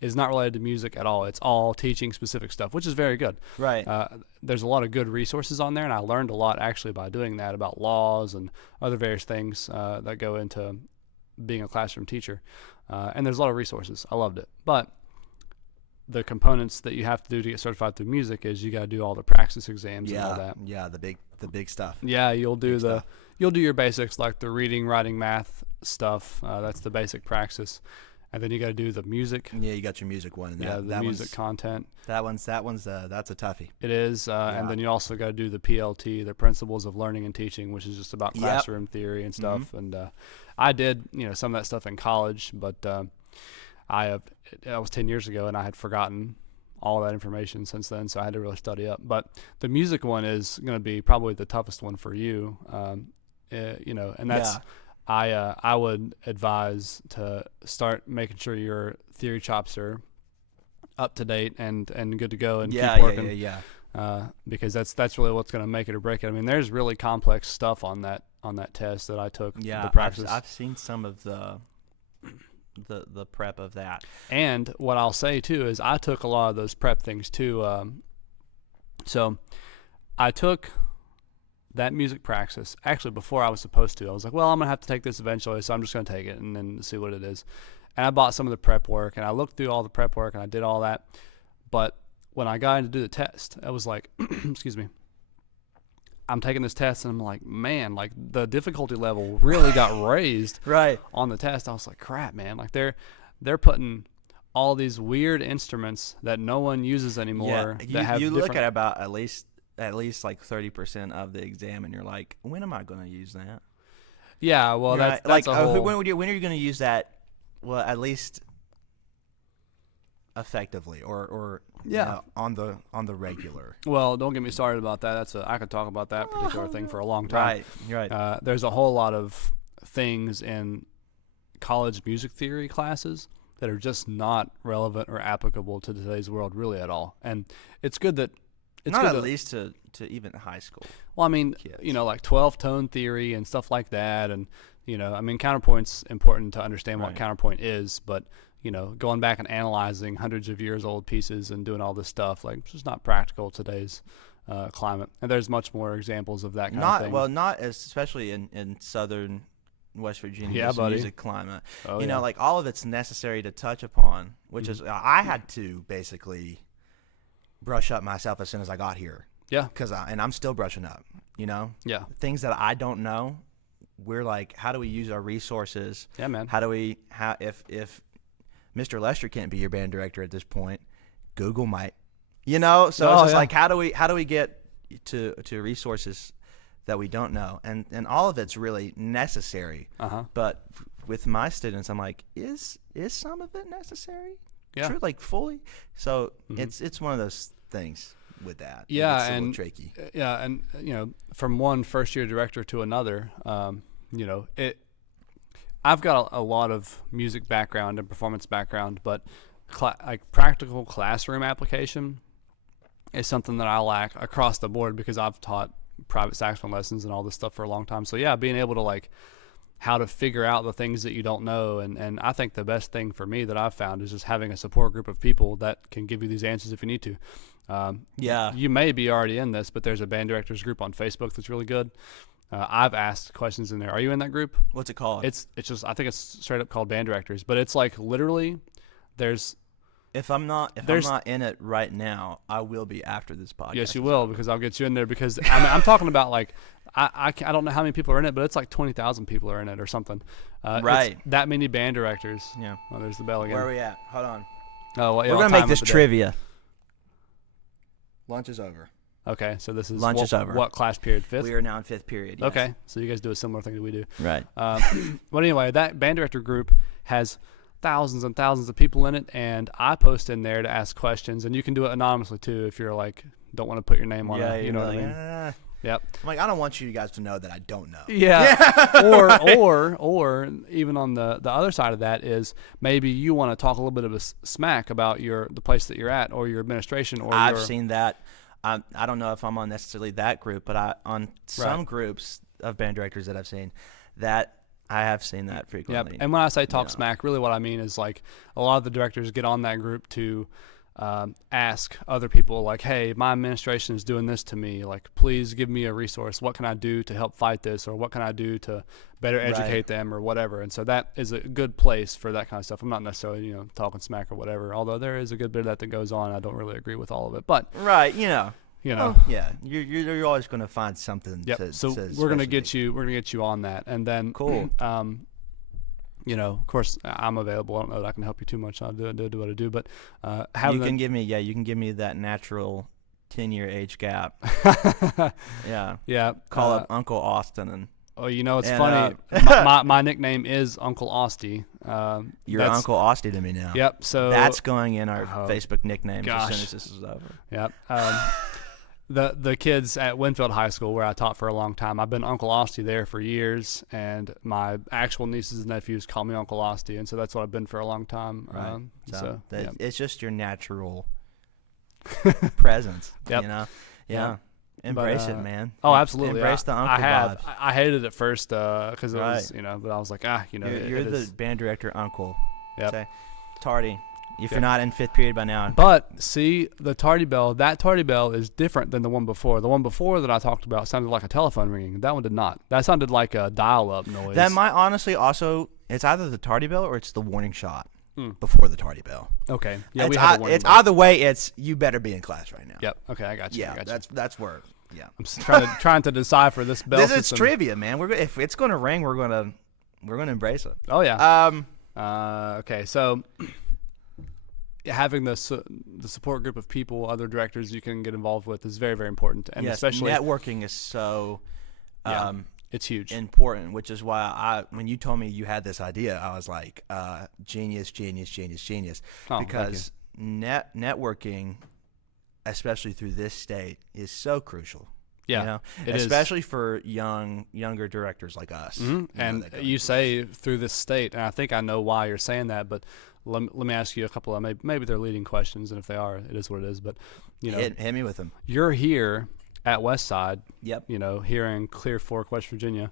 is not related to music at all. It's all teaching specific stuff, which is very good. Right. There's a lot of good resources on there, and I learned a lot actually by doing that about laws and other various things that go into being a classroom teacher. And there's a lot of resources. I loved it. But the components that you have to do to get certified through music is you got to do all the praxis exams and all that. Yeah, the big stuff. Yeah, you'll do Big stuff. you'll do your basics like the reading, writing, math stuff. That's the basic praxis, and then you got to do the music. Yeah, you got your music one. And Yeah, that, the that music one's, content. that's a toughie. It is, and then you also got to do the PLT, the Principles of Learning and Teaching, which is just about Yep. classroom theory and stuff. And I did, some of that stuff in college, but that was 10 years ago, and I had forgotten all that information since then, so I had to really study up. But the music one is going to be probably the toughest one for you, and that's. Yeah. I would advise to start making sure your theory chops are up to date and good to go, and keep working. Yeah. Because that's really what's going to make it or break it. I mean, there's really complex stuff on that test that I took. Yeah, the practice. I've seen some of the prep of that. And what I'll say too is I took a lot of those prep things too. So I took that music praxis actually before I was supposed to. I was like, well, I'm gonna have to take this eventually, so I'm just gonna take it and then see what it is. And I bought some of the prep work, and I looked through all the prep work, and I did all that. But when I got in to do the test, I was like, excuse me, I'm taking this test, and I'm like, man, like the difficulty level really got raised Right. on the test. I was like, crap, man, like they're putting all these weird instruments that no one uses anymore. Yeah. That have You look different- at about at least like 30% of the exam, and you're like, when am I going to use that? Yeah, well, Right. that's a whole. when are you going to use that? Well, at least effectively, or Yeah. on the regular. Well, don't get me started about that. I could talk about that particular thing for a long time. Right. There's a whole lot of things in college music theory classes that are just not relevant or applicable to today's world really at all. And it's good that it's Not good at least to even high school. Well, I mean, kids. like 12-tone theory and stuff like that, and I mean, counterpoint's important to understand what Right. counterpoint is, but going back and analyzing hundreds of years old pieces and doing all this stuff, like, it's just not practical today's climate. And there's much more examples of that kind of thing. Not as, especially in southern West Virginia, Yeah, buddy. music climate. Oh, yeah. Like all of it's necessary to touch upon, which Mm-hmm. is I had to basically brush up myself as soon as I got here. Yeah. And I'm still brushing up. Yeah. Things that I don't know. We're like, how do we use our resources? Yeah, man. If Mr. Lester can't be your band director at this point, Google might. So it's just like, how do we get to resources that we don't know? And all of it's really necessary. Uh-huh. But with my students, I'm like, is some of it necessary? Yeah. True, like fully. So it's one of those things with that. Yeah, It's a little and tricky. Yeah, and from one first-year director to another, I've got a lot of music background and performance background, but like practical classroom application is something that I lack across the board because I've taught private saxophone lessons and all this stuff for a long time. So yeah, being able to like how to figure out the things that you don't know, and I think the best thing for me that I've found is just having a support group of people that can give you these answers if you need to. Yeah. You may be already in this, but there's a band directors group on Facebook that's really good. I've asked questions in there. Are you in that group? What's it called? It's just, I think it's straight up called band directors, but it's like literally there's. If I'm not in it right now, I will be after this podcast. Yes, you will, because I'll get you in there because I'm talking about like I don't know how many people are in it, but it's like 20,000 people are in it or something. Right. It's that many band directors. Yeah. Oh, there's the bell again. Where are we at? Hold on. Oh, well, yeah, We're I'll gonna make time this up the day. trivia. Lunch is over. Okay, so this is Lunch is over. What class period? Fifth? We are now in fifth period. Yes. Okay, so you guys do a similar thing that we do. Right. But anyway, that band director group has thousands and thousands of people in it, and I post in there to ask questions, and you can do it anonymously too if you're like don't want to put your name on it. You know what I mean? Yep. I'm like, I don't want you guys to know that I don't know. Yeah. or even on the other side of that is maybe you want to talk a little bit of a smack about the place that you're at or your administration or I've seen that. I don't know if I'm on necessarily that group, but on some groups of band directors that I've seen, that I have seen that frequently. Yep. And when I say talk smack, really what I mean is like a lot of the directors get on that group to ask other people like, hey, my administration is doing this to me. Like, please give me a resource. What can I do to help fight this? Or what can I do to better educate them or whatever? And so that is a good place for that kind of stuff. I'm not necessarily, talking smack or whatever, although there is a good bit of that goes on. I don't really agree with all of it. But, right, yeah, you're always going to find something. Yep. So we're going to get you on that. And then, cool. Of course, I'm available. I don't know that I can help you too much. I'll do what I do. But you can give me that natural 10-year age gap. Yeah. Yeah. Call up Uncle Austin and. Oh, it's funny. My nickname is Uncle Austy. You're Uncle Austy to me now. Yep. So that's going in our Facebook nicknames as soon as this is over. Yep. The kids at Winfield High School, where I taught for a long time, I've been Uncle Austy there for years, and my actual nieces and nephews call me Uncle Austy, and so that's what I've been for a long time. Right. So it's just your natural presence. Yep. Yeah. Yep. Embrace it, man. Oh, absolutely. Embrace the uncle vibes. I hated it first because it was, but I was like, You're the band director uncle. Yep. Say, tardy. If you're not in fifth period by now. But see, the tardy bell, that tardy bell is different than the one before. The one before that I talked about sounded like a telephone ringing. That one did not. That sounded like a dial-up noise. That might honestly also, it's either the tardy bell or it's the warning shot before the tardy bell. Okay. Yeah, it's either way. It's you better be in class right now. Yep. Okay, I got you. Yeah, that's where. Yeah. I'm trying to decipher this bell system. This is trivia, man. If it's gonna ring, we're gonna embrace it. Oh yeah. Okay, so having the support group of people, other directors you can get involved with is very, very important, and especially networking is so. It's huge. Important, which is why when you told me you had this idea, I was like, genius, because networking, especially through this state, is so crucial. Yeah, especially for younger directors like us. Mm-hmm. And you say through this state, and I think I know why you're saying that, but let me ask you a couple of maybe they're leading questions, and if they are, it is what it is. But hit me with them. You're here at Westside. Yep. Here in Clear Fork, West Virginia.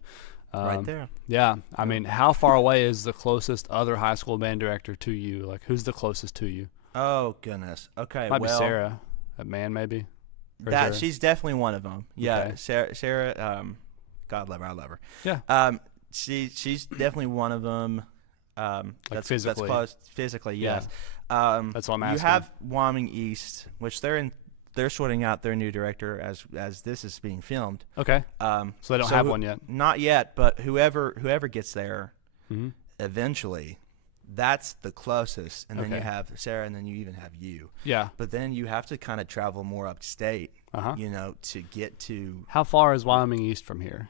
Right there. Yeah. I mean, how far away is the closest other high school band director to you? Like, who's the closest to you? Oh, goodness. Okay. Might be Sarah at Man, maybe. She's definitely one of them. Yeah. Okay. Sarah. God love her. I love her. Yeah. She's definitely one of them. That's physically. That's close. Physically, yes. Yeah. That's what I'm asking. You have Wyoming East, which they're sorting out their new director as this is being filmed. Okay. So they don't have one yet. Not yet, but whoever gets there, eventually, that's the closest. And then you have Sarah, and then you even have you. Yeah. But then you have to kind of travel more upstate. To get to. How far is Wyoming East from here?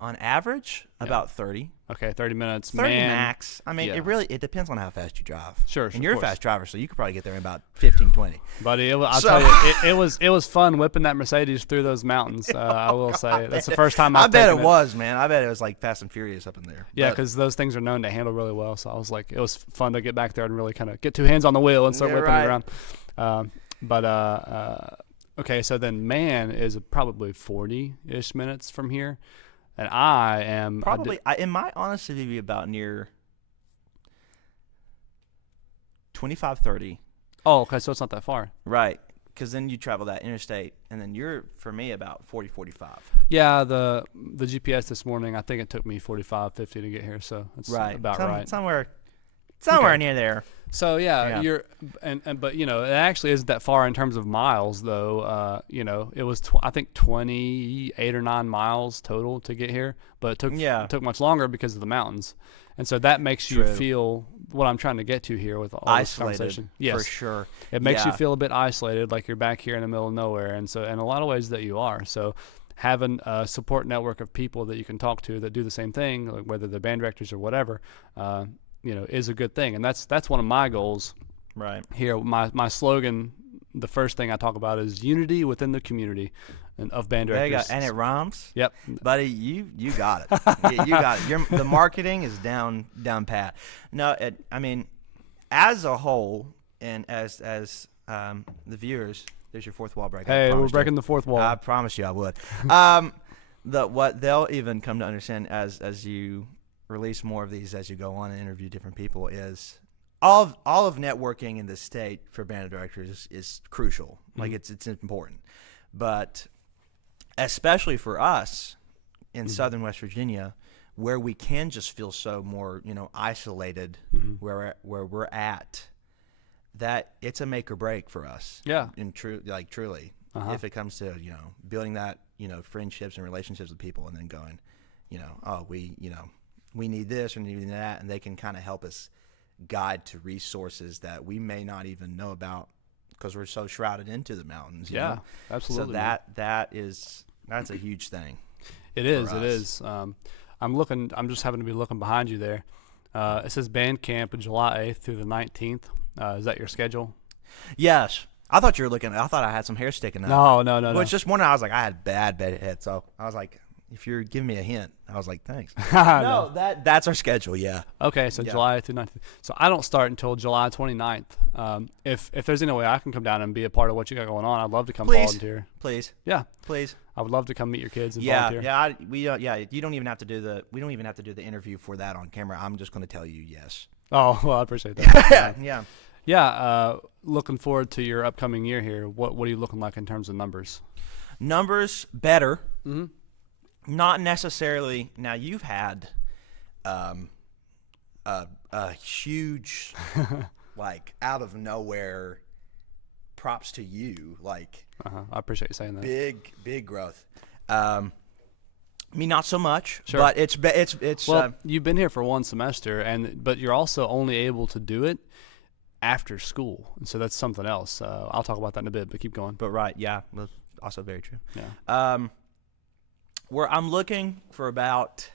On average, about 30. Okay, 30 minutes. 30 max. I mean, it depends on how fast you drive. Sure. And you're a fast driver, so you could probably get there in about 15, 20. Buddy, I'll tell you, it was fun whipping that Mercedes through those mountains. I will say that's the first time I bet it was, man. I bet it was like Fast and Furious up in there. Yeah, because those things are known to handle really well. So I was like, it was fun to get back there and really kind of get two hands on the wheel and start whipping it around. Okay, so then Man is probably 40-ish minutes from here. And I am probably, in my honesty, be about near 25, 30. Oh, okay, so it's not that far. Right, because then you travel that interstate, and then you're, for me, about 40, 45. Yeah, the GPS this morning, I think it took me 45, 50 to get here, so that's about right. Somewhere near there. So you're, but it actually isn't that far in terms of miles though. It was I think 28 or 9 miles total to get here, but it took much longer because of the mountains, and so that makes you feel what I'm trying to get to here with all this conversation. Yes, for sure. It makes you feel a bit isolated, like you're back here in the middle of nowhere, and so in a lot of ways that you are. So having a support network of people that you can talk to that do the same thing, like whether they're band directors or whatever. Is a good thing, and that's one of my goals. Right here, my slogan, the first thing I talk about is unity within the community, and of band directors. And it rhymes. Yep, buddy, you got it. You got it. The marketing is down pat. No, I mean, as a whole, and as the viewers, there's your fourth wall break. Hey, we're breaking the fourth wall. I promise you, I would. What they'll even come to understand as you release more of these as you go on and interview different people is all of networking in the state for band directors is crucial. Like it's important, but especially for us in Southern West Virginia, where we can just feel so more isolated, where we're at, that it's a make or break for us. Yeah. Truly, if it comes to building that friendships and relationships with people, and then going, we need this or need that, and they can kind of help us guide to resources that we may not even know about because we're so shrouded into the mountains. You know? Absolutely. So that's a huge thing. It is. I'm just having to be looking behind you there. It says band camp July 8th through the 19th. Is that your schedule? Yes. I thought I had some hair sticking out. No. Well, it's just one. I was like, I had bad head, so I was like, if you're giving me a hint, I was like, thanks. No. That's our schedule. Yeah. Okay, so July through 19th. So I don't start until July 29th. If there's any way I can come down and be a part of what you got going on, I'd love to come volunteer. Please. Yeah. Please. I would love to come meet your kids and volunteer. You don't even have to do the interview for that on camera. I'm just going to tell you yes. Oh, well, I appreciate that. Yeah. Yeah. Looking forward to your upcoming year here. What are you looking like in terms of numbers? Numbers better. Mm-hmm. Not necessarily. Now you've had a huge like out of nowhere. Props to you. Like I appreciate you saying that. Big growth. Me not so much. Sure. But it's. Well, you've been here for one semester, but you're also only able to do it after school, and so that's something else. I'll talk about that in a bit, but keep going. But right, yeah, that's also very true. Yeah. Where I'm looking for about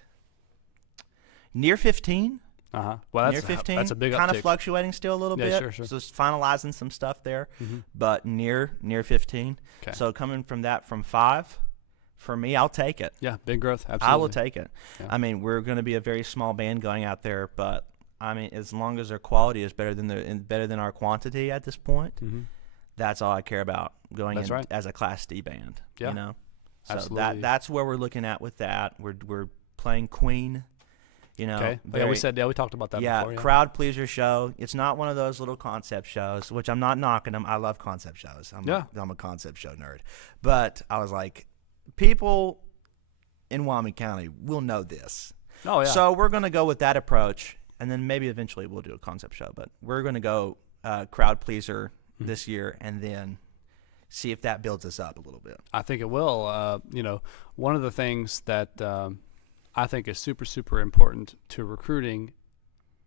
near 15. Well, near 15. That's a big kind uptick. of fluctuating still a little bit. Sure. So just finalizing some stuff there, but near 15. Okay. So coming from 5, for me, I'll take it. Yeah, big growth. Absolutely. I will take it. Yeah. I mean, we're going to be a very small band going out there, but I mean, as long as our quality is better than our quantity at this point, that's all I care about going in right. as a Class D band. Yeah. So absolutely. that's where we're looking at with that. We're playing Queen. Okay. We talked about that before. Yeah. Crowd pleaser show. It's not one of those little concept shows, which I'm not knocking them. I love concept shows. I'm a concept show nerd. But I was like, people in Wyoming County will know this. Oh, yeah. So we're going to go with that approach, and then maybe eventually we'll do a concept show. But we're going to go crowd pleaser this year, and then see if that builds us up a little bit. I think it will. One of the things that I think is super, super important to recruiting,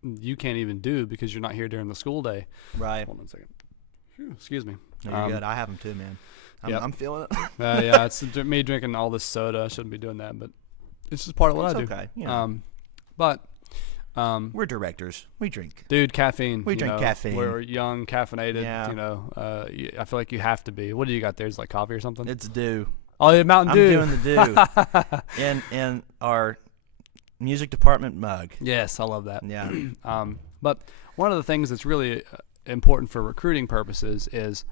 you can't even do because you're not here during the school day. Right. Hold on a second. Excuse me. No, you're good. I have them too, man. I'm feeling it. Yeah, it's me drinking all this soda. I shouldn't be doing that, but it's just part of what I do. Okay. Yeah. We're directors. We drink. Dude, caffeine. We drink caffeine. We're young, caffeinated. Yeah. I feel like you have to be. What do you got there? Is it like coffee or something? It's Dew. Oh, yeah, Mountain Dew. I'm doing the Dew in our music department mug. Yes, I love that. Yeah. But one of the things that's really important for recruiting purposes is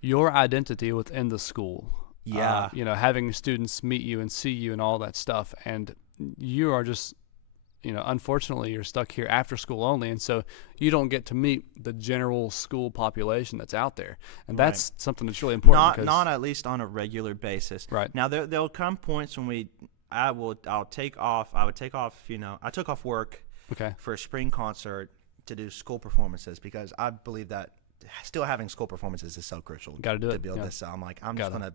your identity within the school. Yeah. Having students meet you and see you and all that stuff. And you are just, unfortunately, you're stuck here after school only. And so you don't get to meet the general school population that's out there. And that's something that's really important. Not at least on a regular basis. Right. Now, there'll come points when I'll take off. I took off work for a spring concert to do school performances because I believe that still having school performances is so crucial. Got to do it to build this. So I'm like, I'm just gonna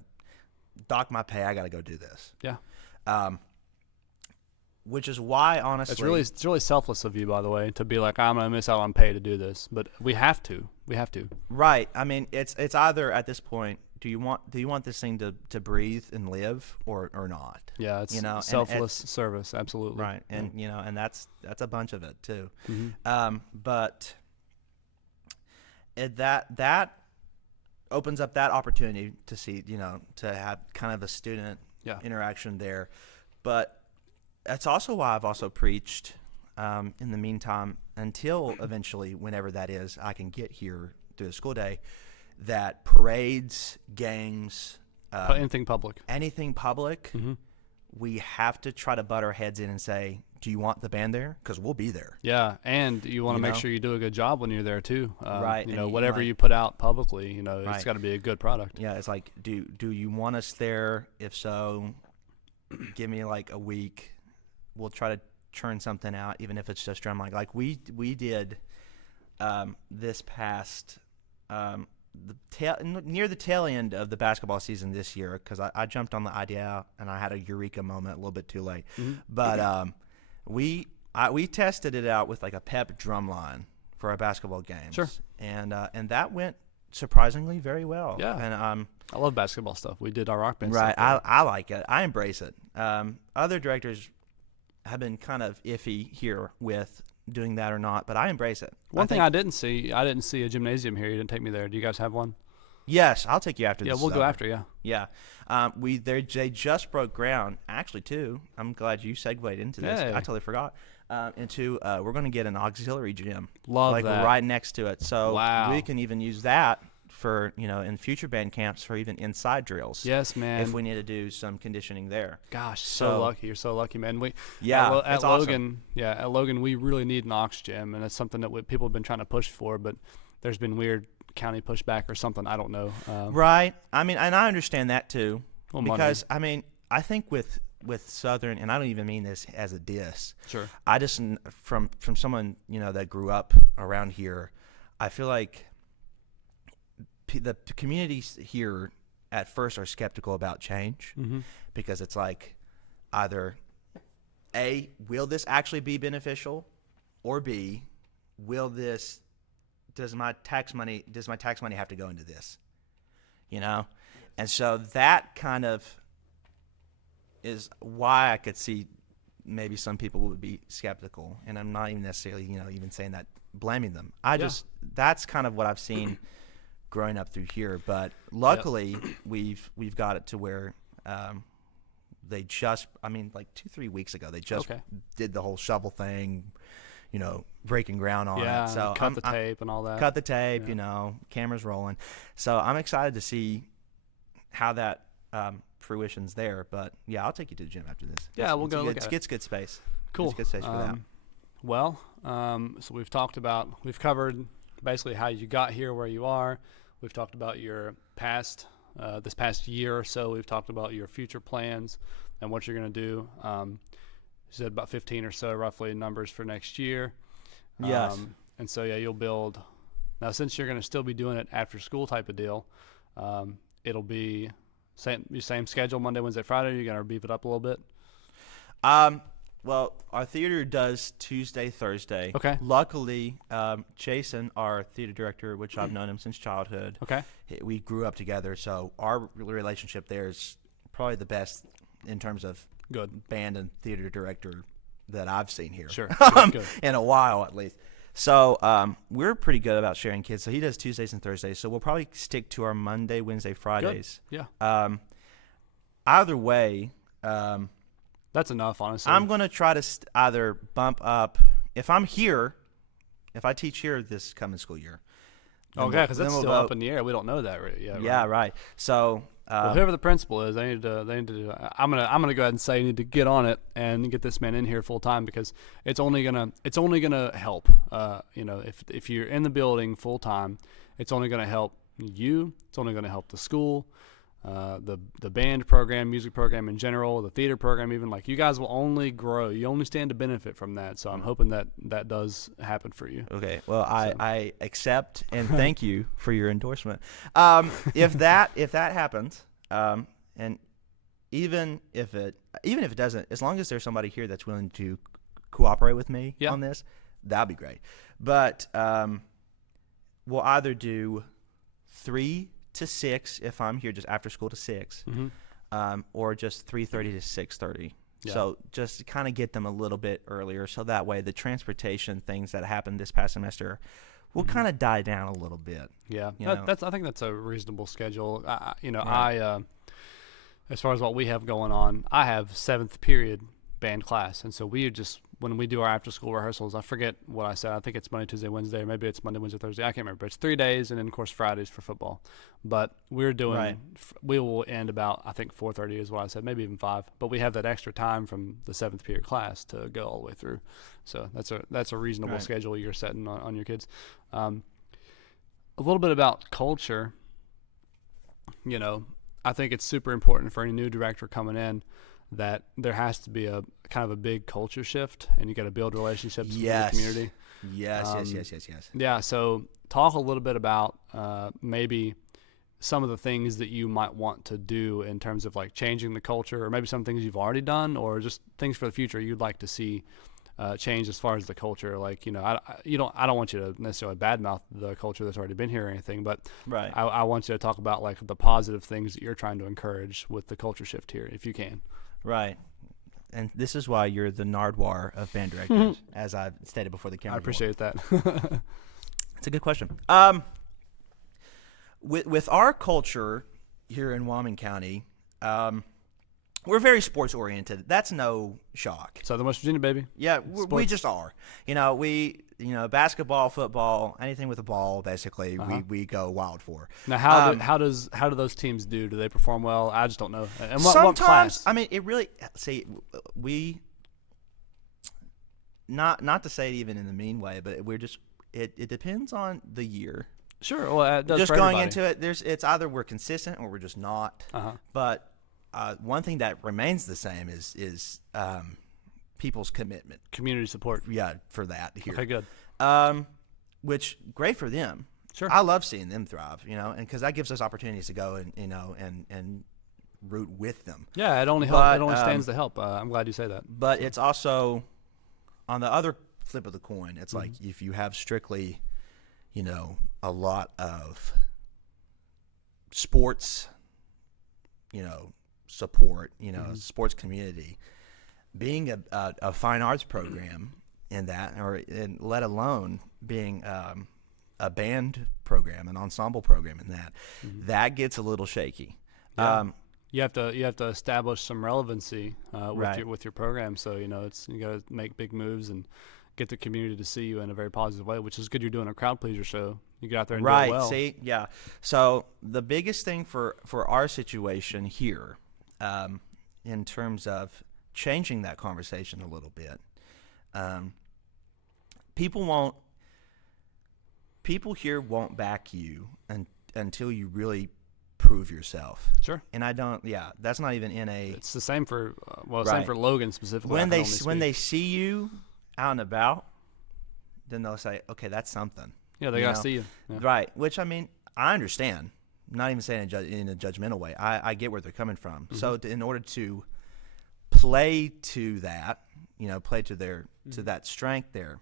dock my pay. I got to go do this. Yeah. Which is why, honestly, it's really selfless of you, by the way, to be like, I'm gonna miss out on pay to do this, but we have to. Right. I mean, it's either at this point, do you want this thing to breathe and live or not? Yeah, it's selfless service, absolutely. Right, and and that's a bunch of it too. But that opens up that opportunity to see, to have kind of a student interaction there. But that's also why I've also preached in the meantime, until eventually, whenever that is, I can get here through the school day, that parades, games, anything public, we have to try to butt our heads in and say, do you want the band there? Because we'll be there. Yeah, and you want to You make know? sure you do a good job when you're there too. Right, You and know, you, whatever like- you put out publicly, you know, it's Right. got to be a good product. Yeah, it's like, do you want us there? If so, give me like a week. We'll try to churn something out, even if it's just drumline. Like we did this past near the tail end of the basketball season this year, because I jumped on the idea and I had a eureka moment a little bit too late. Mhm. But we tested it out with like a pep drum line for our basketball games. Sure. And that went surprisingly very well. Yeah. And I love basketball stuff. We did our rock band right, stuff. I like it. I embrace it. Other directors have been kind of iffy here with doing that or not, but I embrace it. One thing think- I didn't see a gymnasium here. You didn't take me there. Do you guys have one? yes, I'll take you after Yeah, this. we'll is go over. after. Yeah. Yeah, they just broke ground actually too. I'm glad you segued into this. Hey. I totally forgot. Into we're going to get an auxiliary gym Love like that. right next to it, so Wow. we can even use that for in future band camps for even inside drills. Yes, man. If we need to do some conditioning there. Gosh, so So- lucky. You're so lucky, man. Yeah, at it's awesome. Logan, at Logan, we really need an aux gym, and it's something that people have been trying to push for, but there's been weird county pushback or something. I don't know. Right. I mean, and I understand that too, Well, money. because I mean, I think with Southern, and I don't even mean this as a diss. Sure. I just from someone that grew up around here, I feel like the communities here at first are skeptical about change Mm-hmm. because it's like either A, will this actually be beneficial, or B, does my tax money have to go into this? And so that kind of is why I could see maybe some people would be skeptical, and I'm not even necessarily even saying that blaming them. That's kind of what I've seen growing up through here, but luckily we've got it to where they just, like 2-3 weeks ago, they just Okay. did the whole shovel thing, breaking ground on Yeah. it. So cut the tape and all that. cut the tape, Yeah. Cameras rolling. So I'm excited to see how that fruition's there. But yeah, I'll take you to the gym after this. Yeah, we'll go look at it. It's good space. Cool. It's good space for that. Well, so we've covered basically how you got here, where you are. We've talked about your past, this past year or so. We've talked about your future plans and what you're going to do. You said about 15 or so roughly numbers for next year. Yes. And so, yeah, you'll build. Now, since you're going to still be doing it after school type of deal, it'll be same schedule, Monday, Wednesday, Friday. You're going to beef it up a little bit? Well, our theater does Tuesday, Thursday. Okay. Luckily, Jason, our theater director, which I've known him since childhood, Okay. we grew up together. So our relationship there is probably the best in terms of Good. band and theater director that I've seen here. Sure. Good. In a while at least. So we're pretty good about sharing kids. So he does Tuesdays and Thursdays. So we'll probably stick to our Monday, Wednesday, Fridays. Yeah. Either way, That's enough, honestly. I'm going to try to either bump up. If I'm here, if I teach here this coming school year. then Okay, we'll- because then that's we'll still go- up in the air. We don't know that yet. Yeah, right. So Well, whoever the principal is, they need to. I'm gonna go ahead and say you need to get on it and get this man in here full time, because it's only gonna help. If you're in the building full time, it's only gonna help you. It's only gonna help the school, the band program, music program in general, the theater program even. Like, you guys will only grow. You only stand to benefit from that. So I'm hoping that does happen for you. okay. Well, I accept and thank you for your endorsement. If that happens, and even if it doesn't, as long as there's somebody here that's willing to cooperate with me Yeah. on this, that'd be great. But we'll either do 3 to 6 if I'm here, just after school to 6, or just 3:30 to 6:30. Yeah. So just to kind of get them a little bit earlier, so that way the transportation things that happened this past semester will kind of die down a little bit. Yeah, You know. I think that's a reasonable schedule. Right. As far as what we have going on, I have 7th period band class. And so we just, when we do our after school rehearsals, I forget what I said. I think it's Monday, Tuesday, Wednesday, or maybe it's Monday, Wednesday, Thursday. I can't remember. It's 3 days, and then of course Fridays for football. But we're doing, Right. we will end about, I think 4:30 is what I said, maybe even 5. But we have that extra time from the 7th period class to go all the way through. So that's a reasonable Right. schedule you're setting on your kids. A little bit about culture. You know, I think it's super important for any new director coming in that there has to be a kind of a big culture shift, and you got to build relationships with the community. Yes. Yeah, so talk a little bit about maybe some of the things that you might want to do in terms of like changing the culture, or maybe some things you've already done, or just things for the future you'd like to see change as far as the culture. Like, you know, I don't want you to necessarily badmouth the culture that's already been here or anything, but Right. I want you to talk about like the positive things that you're trying to encourage with the culture shift here, if you can. Right. And this is why you're the Nardwuar of band directors, as I've stated before the camera. I appreciate that. It's a good question. With our culture here in Wyoming County, we're very sports oriented. That's no shock. Southern West Virginia, baby. Yeah, we Sports. just are. Basketball, football, anything with a ball, basically, we go wild for. Now, how do those teams do? Do they perform well? I just don't know. And what Sometimes, class? I mean, it really. See, we. Not to say it even in the mean way, but we're just. It depends on the year. Sure. Well, it does Just for going everybody. into it, it's either we're consistent or we're just not. But one thing that remains the same is people's commitment. Community support. Yeah, for that here. Okay, good. Which great for them. Sure. I love seeing them thrive, and because that gives us opportunities to go and root with them. Yeah, it only But, it only stands to help. I'm glad you say that. But it's also on the other flip of the coin. It's like if you have strictly, a lot of sports, support, sports community, being a fine arts program in that, and let alone being a band program, an ensemble program in that, that gets a little shaky. Yeah. You have to establish some relevancy with Right. your program. So you got to make big moves and get the community to see you in a very positive way, which is good. You're doing a crowd pleaser show. You get out there and do it well. See, yeah. So the biggest thing for our situation here, in terms of changing that conversation a little bit, people here won't back you until you really prove yourself. Sure. And that's not even in a. It's the same for same Right. for Logan specifically. When I can only speak. they see you out and about, then they'll say, okay, that's something. Yeah, they gotta see you. Yeah. Right. Which, I mean, I understand. I'm not even saying in a judgmental way. I get where they're coming from. So in order to play to that, play to their to that strength there,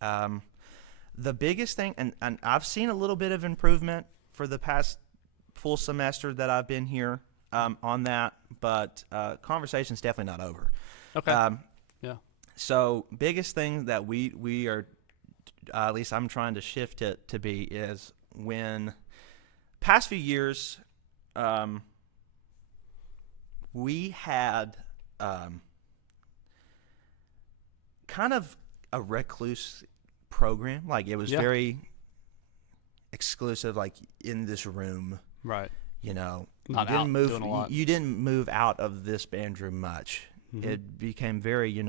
the biggest thing, and I've seen a little bit of improvement for the past full semester that I've been here on that, but conversation's definitely not over. Okay. Yeah. So biggest thing that we are, at least I'm trying to shift it to be, is when past few years we had kind of a recluse program. Like it was very exclusive, like in this room. Right. Not Not you didn't out move. doing a lot. You didn't move out of this band room much. It became very,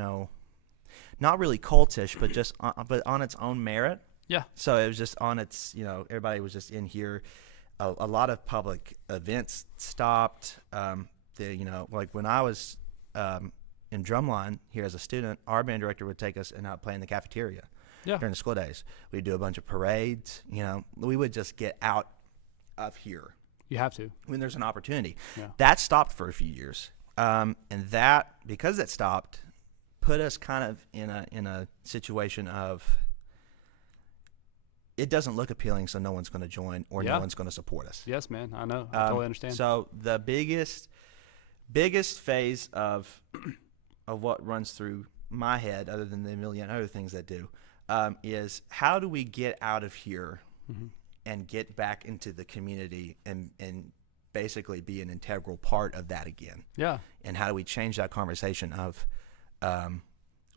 not really cultish, but just but on its own merit. Yeah. So it was just on its, everybody was just in here. A lot of public events stopped. Like when I was in drumline here as a student, our band director would take us and out play in the cafeteria during the school days. We'd do a bunch of parades. We would just get out of here You have to. when there's an opportunity. Yeah. That stopped for a few years, and that, because it stopped, put us kind of in a situation of it doesn't look appealing, so no one's going to join or no one's going to support us. Yes, man. I know. I totally understand. So the biggest phase of what runs through my head, other than the million other things that do, is how do we get out of here and get back into the community and basically be an integral part of that again? Yeah. And how do we change that conversation of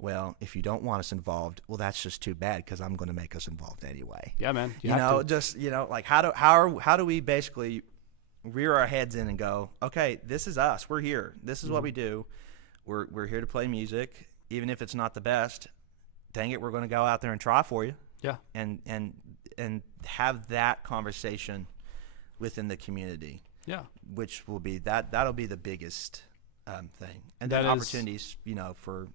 well, if you don't want us involved, well, that's just too bad because I'm going to make us involved anyway. Yeah, man. You know, just, you know, like how do we basically rear our heads in and go, okay, this is us. We're here. This is what we do. We're here to play music, even if it's not the best. Dang it, we're going to go out there and try for you. Yeah. And have that conversation within the community. Yeah. Which will be that'll be the biggest thing. And That then is- opportunities, you know, for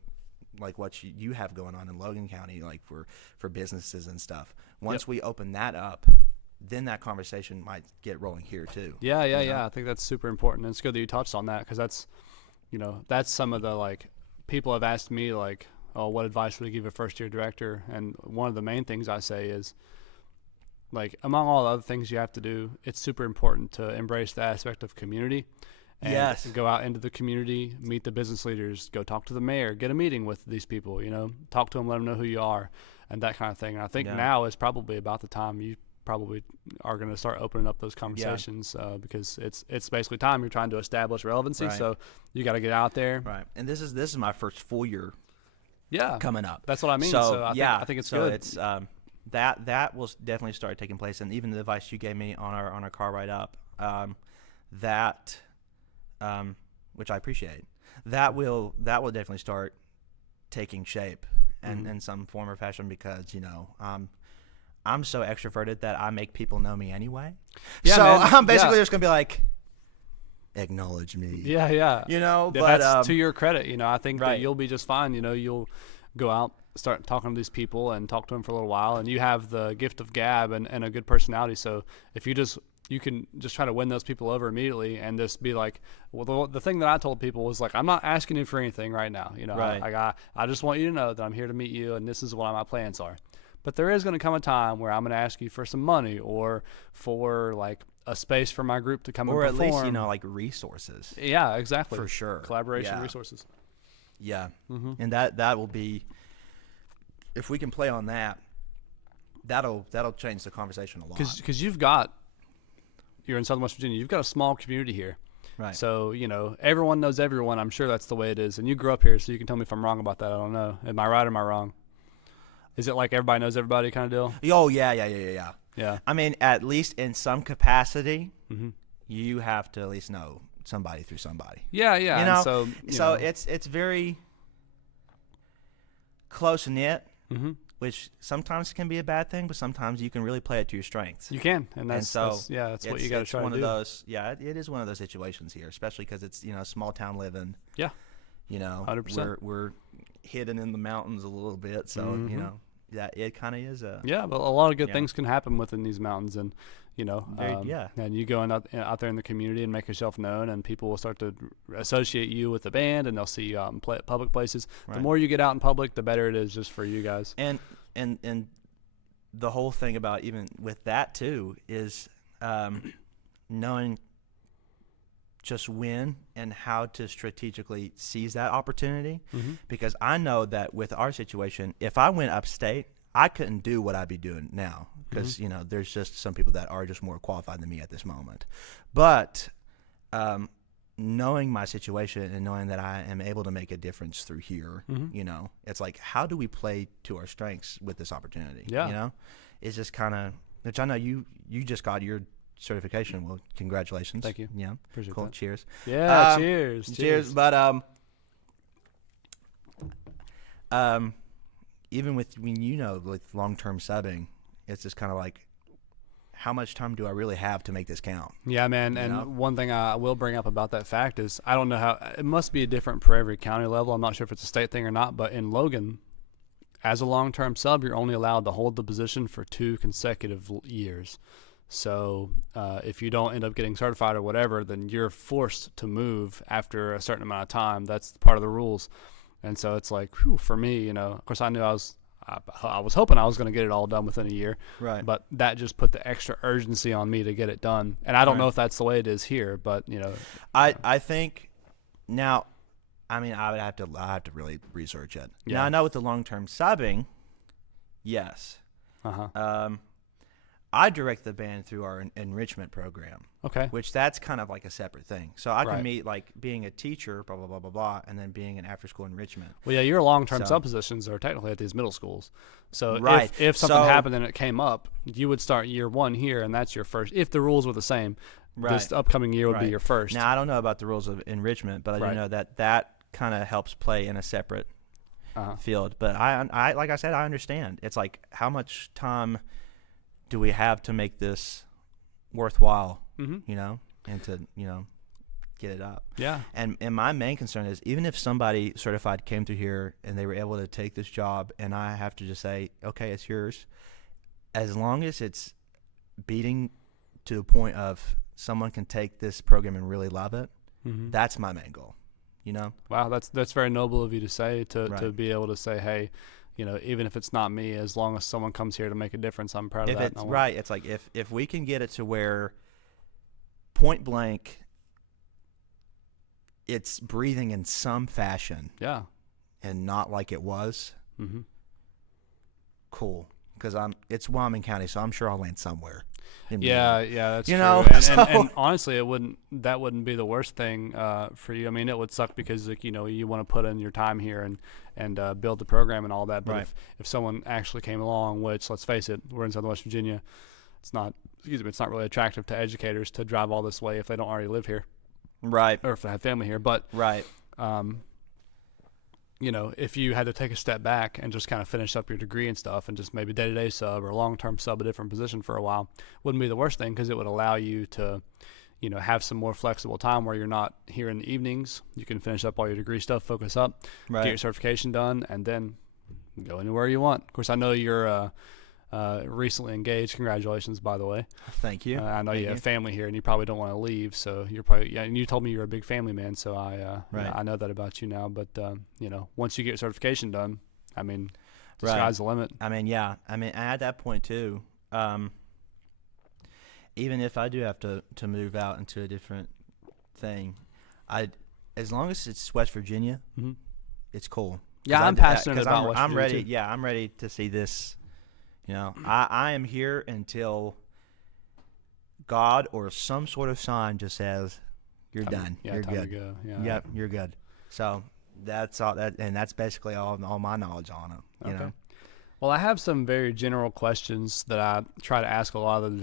like what you have going on in Logan County, like for businesses and stuff. Once we open that up, then that conversation might get rolling here too. Yeah, you know? I think that's super important. And it's good that you touched on that because that's, you know, that's some of the, like, people have asked me, like, oh, what advice would you give a first-year director? And one of the main things I say is, like, among all the other things you have to do, it's super important to embrace the aspect of community. And Yes. go out into the community, meet the business leaders, go talk to the mayor, get a meeting with these people, you know, talk to them, let them know who you are, and that kind of thing. And I think now is probably about the time you probably are going to start opening up those conversations because it's basically time. You're trying to establish relevancy, Right. so you got to get out there. Right. And this is my first full year Yeah, coming up. that's what I mean. So, I think it's so good. it's that will definitely start taking place, and even the advice you gave me on our car ride up, which I appreciate, that will definitely start taking shape and in some form or fashion because, you know, I'm so extroverted that I make people know me anyway. Yeah, so man. I'm basically Yeah. just gonna be like, acknowledge me. Yeah. You know, Yeah, but that's to your credit. You know, I think that right. you'll be just fine. You know, you'll go out, start talking to these people and talk to them for a little while, and you have the gift of gab and a good personality. So if you can just try to win those people over immediately and just be like, well, the thing that I told people was, like, I'm not asking you for anything right now. You know, Right. I just want you to know that I'm here to meet you, and this is what my plans are. But there is going to come a time where I'm going to ask you for some money or for, like, a space for my group to come or and at perform. least, you know, like resources. Yeah, exactly. For sure. Collaboration, Yeah. resources. Yeah. And that will be, if we can play on that, that'll change the conversation a lot. Because you're in Southern West Virginia. You've got a small community here. Right. So, you know, everyone knows everyone. I'm sure that's the way it is. And you grew up here, so you can tell me if I'm wrong about that. I don't know. Am I right or am I wrong? Is it like everybody knows everybody kind of deal? Oh, yeah. Yeah. I mean, at least in some capacity, Mm-hmm. you have to at least know somebody through somebody. Yeah. You and know, so so it's very close knit, which sometimes can be a bad thing, but sometimes you can really play it to your strengths. you can, and that's so that's what you got to try to do. Of those, it is one of those situations here, especially because it's, you know, small town living. Yeah. You know, 100%. we're hidden in the mountains a little bit, so you know, it kind of is a Yeah, but a lot of good Yeah. things can happen within these mountains, and you know, and you go out there in the community and make yourself known, and people will start to associate you with the band, and they'll see you out in public places. The Right. more you get out in public, the better it is just for you guys. And the whole thing about even with that too is knowing just when and how to strategically seize that opportunity. Because I know that with our situation, if I went upstate, I couldn't do what I'd be doing now because, you know, there's just some people that are just more qualified than me at this moment. But knowing my situation and knowing that I am able to make a difference through here, you know, it's like, how do we play to our strengths with this opportunity? Yeah. You know, it's just kind of, which I know you just got your certification. Well, congratulations. Thank you. Yeah. Appreciate Cool. that. Cheers. Yeah, cheers. But even with, I mean, you know, with long-term subbing, it's just kind of like, how much time do I really have to make this count? Yeah, man. You And know? one thing I will bring up about that fact is I don't know how it must be different for every county level. I'm not sure if it's a state thing or not, but in Logan, as a long-term sub, you're only allowed to hold the position for 2 consecutive years. So if you don't end up getting certified or whatever, then you're forced to move after a certain amount of time. That's part of the rules. And so it's like, whew, for me, you know, of course I knew I was hoping I was going to get it all done within a year. Right. But that just put the extra urgency on me to get it done. And I don't know Right. if that's the way it is here, but, you know. I think now, I mean, I have to really research it. Yeah. Now I know with the long-term subbing, yes. Uh-huh. I direct the band through our enrichment program, Okay. which that's kind of like a separate thing. So I Right. can meet like being a teacher, blah blah blah blah blah, and then being an after school enrichment. Well, yeah, your long-term So- sub positions are technically at these middle schools. So Right. if something So- happened and it came up, you would start year 1 here, and that's your first. If the rules were the same, this Right. upcoming year would be Right. your first. Now I don't know about the rules of enrichment, but I Right. do know that kind of helps play in a separate Uh-huh. field. But I like I said, I understand. It's like, how much time do we have to make this worthwhile? Mm-hmm. You know, and to get it up. Yeah. And my main concern is, even if somebody certified came through here and they were able to take this job, and I have to just say, okay, it's yours, as long as it's beating to the point of someone can take this program and really love it, Mm-hmm. that's my main goal. Wow, that's very noble of you to say, to Right. be able to say, hey, even if it's not me, as long as someone comes here to make a difference, I'm proud of If that. it's and I want- right, it's like if we can get it to where point blank it's breathing in some fashion Yeah. and not like it was, Mm-hmm. cool. Because it's Wyoming County, so I'm sure I'll land somewhere. in the Yeah, end. yeah, that's You true. know, And, so- and honestly, that wouldn't be the worst thing for you. I mean, it would suck because you want to put in your time here and build the program and all that. But Right. if someone actually came along, which, let's face it, we're in Southern West Virginia, it's not really attractive to educators to drive all this way if they don't already live here Right, or if they have family here. But right. if you had to take a step back and just kind of finish up your degree and stuff and just maybe day-to-day sub or long-term sub a different position for a while, wouldn't be the worst thing, because it would allow you to, have some more flexible time where you're not here in the evenings. You can finish up all your degree stuff, focus up, get your Right. certification done, and then go anywhere you want. Of course, I know you're recently engaged. Congratulations, by the way. Thank you. I know Thank you have you. family here, and you probably don't want to leave. So you're probably and you told me you're a big family man. So Right. I know that about you now. But once you get certification done, I mean, the Right. sky's the limit. I mean, yeah. I mean, at that point too, even if I do have to move out into a different thing, as long as it's West Virginia, Mm-hmm. it's cool. Yeah, 'Cause I'm passionate 'cause about West I'm Virginia, ready. too. Yeah, I'm ready to see this. I am here until God or some sort of sign just says, "You're done. Yeah, You're time good. to go. Yeah. Yep, you're good." So that's all that, and that's basically all my knowledge on it. You Okay. know. Well, I have some very general questions that I try to ask a lot of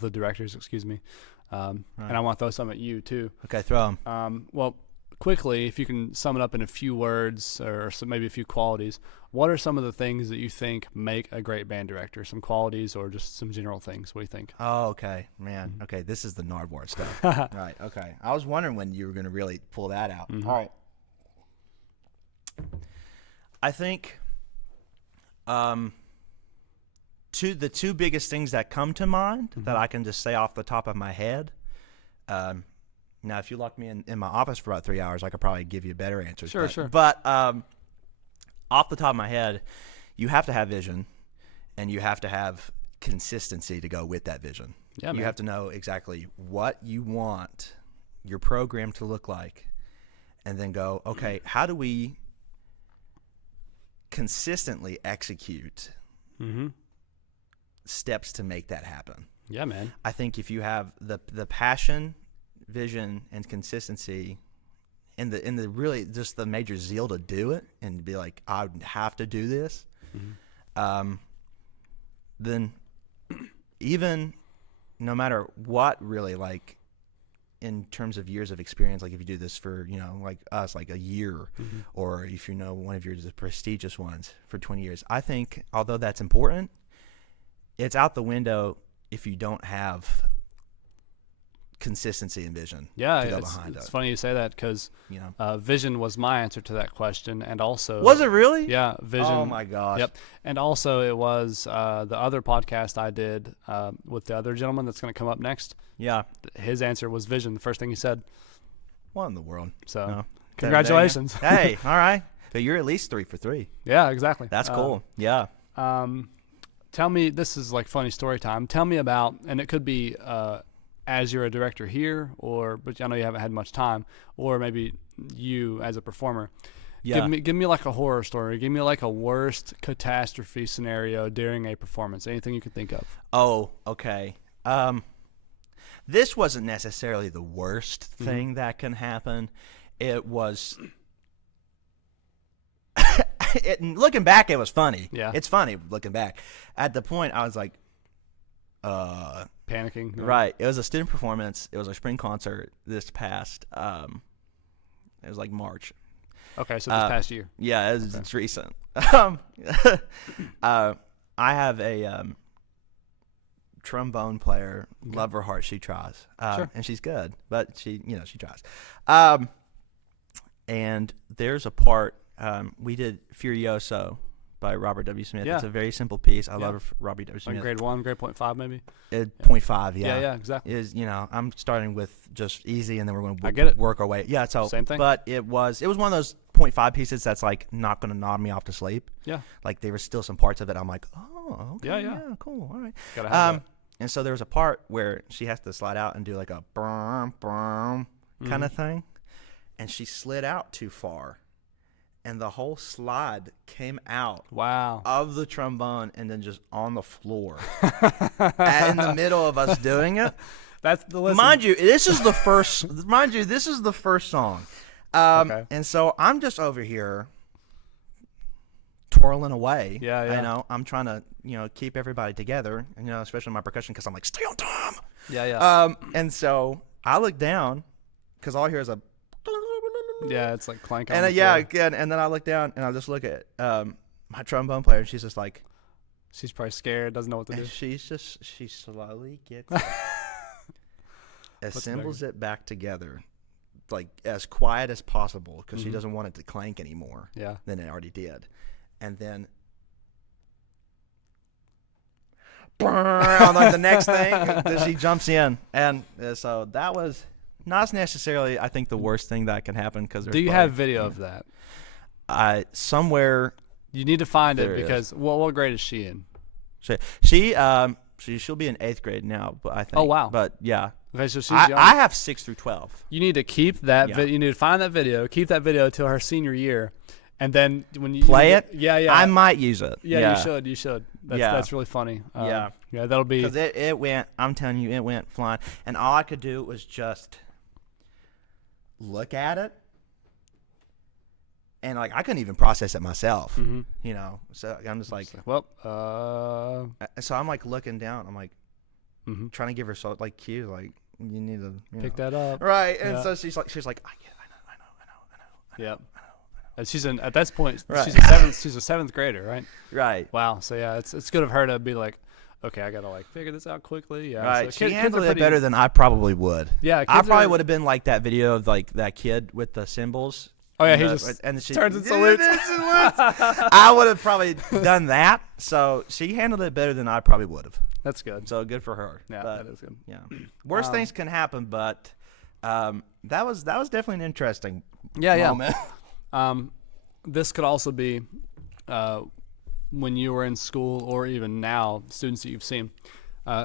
the directors. Excuse me, and I want to throw some at you too. Okay, throw them. Well, quickly, if you can sum it up in a few words or maybe a few qualities, what are some of the things that you think make a great band director? Some qualities or just some general things? What do you think? Oh, okay, man. Mm-hmm. Okay, this is the Nardwuar stuff. Right. Okay. I was wondering when you were going to really pull that out. Mhm. All right. I think the two biggest things that come to mind that I can just say off the top of my head. Now, if you locked me in my office for about 3 hours, I could probably give you better answers. Sure, but, sure. But off the top of my head, you have to have vision, and you have to have consistency to go with that vision. Yeah, You man. have to know exactly what you want your program to look like, and then go, okay, how do we consistently execute Mm-hmm. steps to make that happen? Yeah, man. I think if you have the passion, vision, and consistency, and the really just the major zeal to do it, and be like, I have to do this, then even no matter what, really, like in terms of years of experience, like if you do this for, like us, like a year, or if one of your prestigious ones for 20 years, I think although that's important, it's out the window if you don't have consistency and vision Yeah, to go it's behind it. funny you say that because vision was my answer to that question, and also Was it really? Yeah, vision. Oh my gosh. Yep, and also it was the other podcast I did with the other gentleman that's going to come up next. Yeah. His answer was vision. The first thing he said. What in the world? So, No. congratulations. Hey, all right. But you're at least 3 for 3. Yeah, exactly. That's cool. Yeah. Tell me, this is like funny story time. Tell me about, and it could be as you're a director here, but I know you haven't had much time, or maybe you as a performer. Yeah. Give me like a horror story. Give me like a worst catastrophe scenario during a performance. Anything you could think of. Oh, okay. This wasn't necessarily the worst thing that can happen. It was. Looking back, it was funny. Yeah. It's funny looking back. At the point, I was like, Panicking. Yeah. right. It was a student performance. It was a spring concert this past. It was like March. Okay, so this past year. Yeah, it's recent. I have a trombone player. Okay. Love her heart. She tries, Sure. and she's good, but she tries. And there's a part we did Furioso by Robert W. Smith. Yeah. It's a very simple piece. I Yeah. love Robert W. Smith. Like grade 1, grade 0.5 maybe. 0.5, yeah. Yeah, exactly. Is I'm starting with just easy, and then we're going I get to it. work our way. Yeah, so Same thing. But it was one of those 0.5 pieces that's like not going to nod me off to sleep. Yeah. Like there were still some parts of it. I'm like, oh, okay, Yeah. cool, all right. Gotta have that. And so there was a part where she has to slide out and do like a brum brum kind of thing, and she slid out too far, and the whole slide came out Wow. of the trombone and then just on the floor in the middle of us doing it. That's the listen. Mind you, this is the first. This is the first song, Okay. and so I'm just over here twirling away. Yeah, yeah. You know, I'm trying to keep everybody together, and especially my percussion, because I'm like, stay on time. Yeah. And so I look down because all I hear is a. Yeah, it's like clank on And the yeah, floor. again, and then I look down and I just look at my trombone player, and she's just like, She's probably scared, doesn't know what to do. and she slowly gets Puts it assembles it back together, like as quiet as possible, because she doesn't want it to clank anymore Yeah. than it already did, and then on like the next thing, then she jumps in, and so that was not necessarily, I think, the worst thing that can happen. Because Do you have video of that? Somewhere You need to find it There is. because what grade is she in? she'll be in 8th grade now, but I think. Oh, wow. But yeah, Okay, so she's I young. have 6 through 12. You need to keep that. Yeah. You need to find that video. Keep that video till her senior year, and then when you Play it? Yeah. I might use it. Yeah, you should. Yeah. That's really funny. Yeah. Yeah, that'll be. Because it went, I'm telling you, it went flying. And all I could do was just look at it. And, like, I couldn't even process it myself, Mhm. So I'm just like, Well, so I'm, like, looking down. I'm, like, mhm. trying to give her, like, cues, like, you need to, Pick that up. Right. And Yeah. so she's like, I get it. I know. Yep. And she's at that point. Right. She's a seventh grader, right? Right. Wow. So yeah, it's good of her to be like, okay, I gotta like figure this out quickly. Yeah. Right. So She kids handled are it pretty- better than I probably would. Yeah. I kids probably are- would have been like that video of, like, that kid with the cymbals. Oh yeah, he The- just and she turns and salutes. I would have probably done that. So she handled it better than I probably would have. That's good. So good for her. Yeah, But, that is good. yeah. Worst things can happen, but that was definitely an interesting moment. This could also be when you were in school or even now, students that you've seen.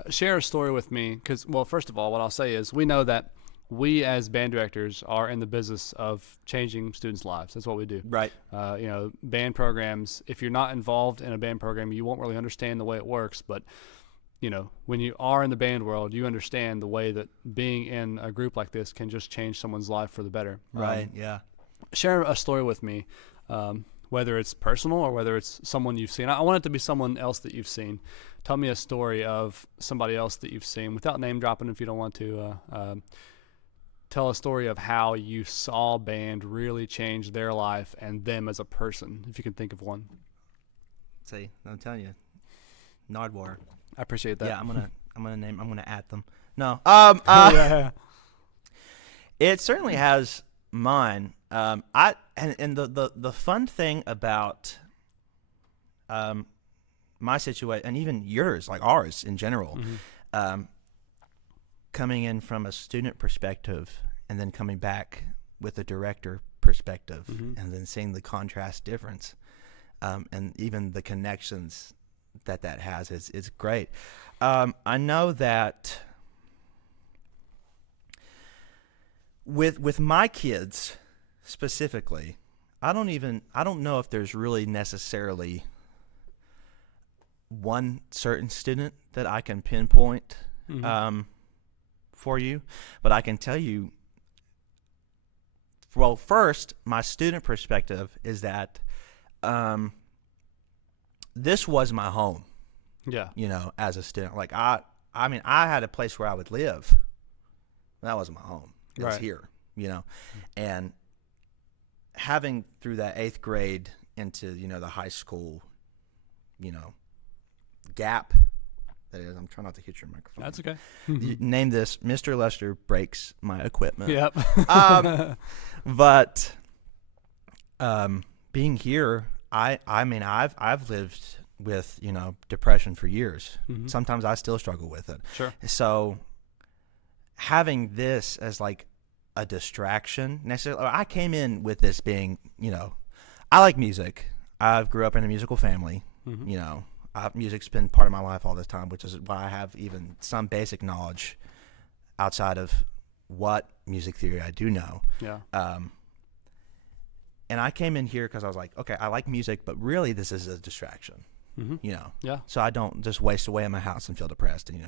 Share a story with me because, well, first of all, what I'll say is we know that we as band directors are in the business of changing students' lives. That's what we do. Right. Band programs, if you're not involved in a band program, you won't really understand the way it works. But, when you are in the band world, you understand the way that being in a group like this can just change someone's life for the better. Right. Yeah. Share a story with me, whether it's personal or whether it's someone you've seen. I want it to be someone else that you've seen. Tell me a story of somebody else that you've seen without name dropping if you don't want to. Tell a story of how you saw band really change their life and them as a person, if you can think of one. See, I'm telling you, Nardwar. I appreciate that. Yeah, I'm gonna add them. No. Yeah. It certainly has mine. The fun thing about my situation, and even yours, like ours in general, coming in from a student perspective and then coming back with a director perspective, and then seeing the contrast difference, and even the connections that has is great. I know that with my kids specifically, I don't know if there's really necessarily one certain student that I can pinpoint for you, but I can tell you, well, first, my student perspective is that this was my home. Yeah. As a student, like I had a place where I would live. That wasn't my home. It was here, and having through that 8th grade into, the high school, gap. That is, I'm trying not to hit your microphone. That's okay. You name this, Mr. Lester breaks my equipment. Yep. But being here, I've lived with, depression for years. Mm-hmm. Sometimes I still struggle with it. Sure. So having this as like a distraction, necessarily, I came in with this being, I like music. I grew up in a musical family. Mm-hmm. Music's been part of my life all this time, which is why I have even some basic knowledge outside of what music theory I do know. Yeah. And I came in here because I was like, okay, I like music, but really this is a distraction. Mm-hmm. Yeah. So I don't just waste away in my house and feel depressed, and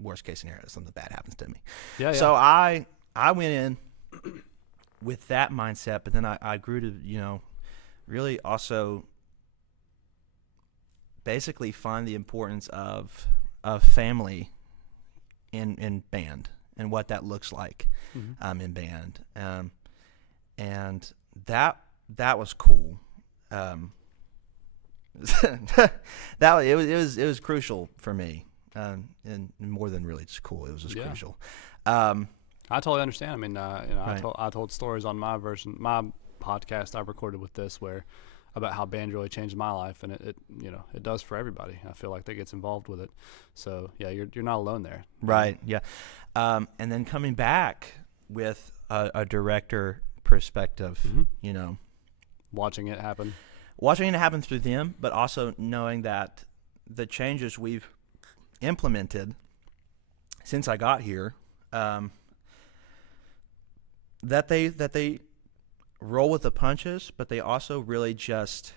worst case scenario, something bad happens to me. Yeah. So I went in with that mindset, but then I grew to really also basically find the importance of family in band and what that looks like in band, and that was cool. That it was crucial for me, and more than really just cool. It was just crucial. I totally understand. I mean, Right. I told stories on my podcast I recorded with this about how band really changed my life, and it does for everybody. I feel like that gets involved with it. So yeah, you're not alone there. Right. Yeah. And then coming back with a director perspective, Watching it happen. watching it happen through them, but also knowing that the changes we've implemented since I got here, that they roll with the punches, but they also really just,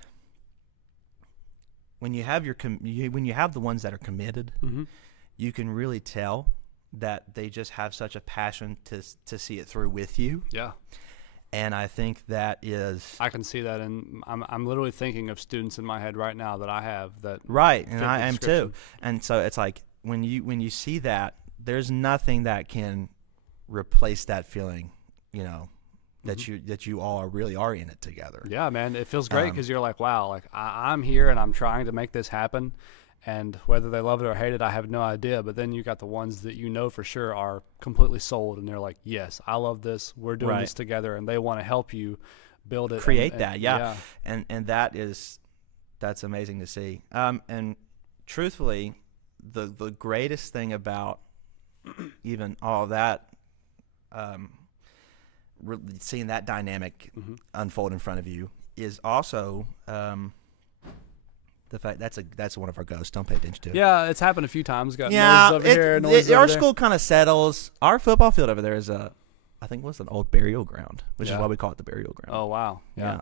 when you have when you have the ones that are committed, you can really tell that they just have such a passion to see it through with you. Yeah. And I think that is I can see that, and I'm literally thinking of students in my head right now that I have that. right, and fit the I am description. too. And so it's like when you see that, there's nothing that can replace that feeling, that you all really are in it together. Yeah, man, it feels great because you're like, wow, like I'm here and I'm trying to make this happen, and whether they love it or hate it, I have no idea. But then you got the ones that for sure are completely sold, and they're like, yes, I love this. We're doing Right. this together, and they want to help you build it, Create and that, yeah. And that's amazing to see. And truthfully, the greatest thing about even all that, seeing that dynamic unfold in front of you is also the fact that's one of our ghosts. Don't pay attention to it. Yeah, it's happened a few times. Got Yeah, noises over here, noises our over there. school kind of settles. Our football field over there is I think what's an old burial ground, which is Yeah. why we call it the burial ground. Oh wow, yeah.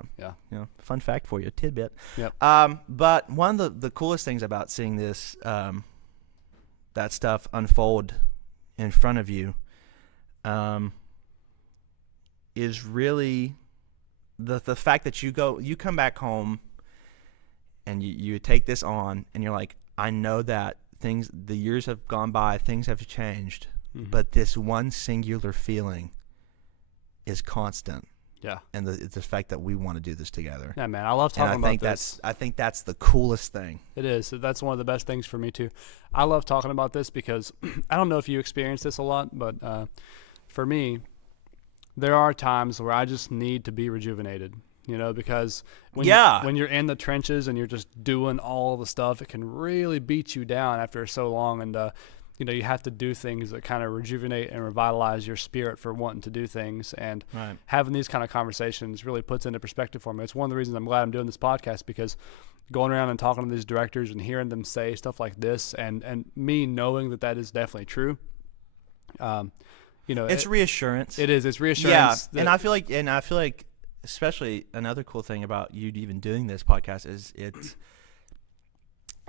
Fun fact for you, tidbit. Yep. But one of the coolest things about seeing this, that stuff unfold in front of you, is really the fact that you come back home and you take this on and you're like, I know that the years have gone by, things have changed, but this one singular feeling is constant. Yeah. And the fact that we want to do this together. Yeah, man, I love talking And about this. I think that's the coolest thing. It is. That's one of the best things for me too. I love talking about this because I don't know if you experience this a lot, but for me, there are times where I just need to be rejuvenated. Because when you're in the trenches and you're just doing all the stuff, it can really beat you down after so long. And you have to do things that kind of rejuvenate and revitalize your spirit for wanting to do things. And Right. having these kind of conversations really puts into perspective for me. It's one of the reasons I'm glad I'm doing this podcast, because going around and talking to these directors and hearing them say stuff like this, and me knowing that is definitely true. It's reassurance. It is. It's reassurance. Yeah, that- and I feel like especially another cool thing about you even doing this podcast is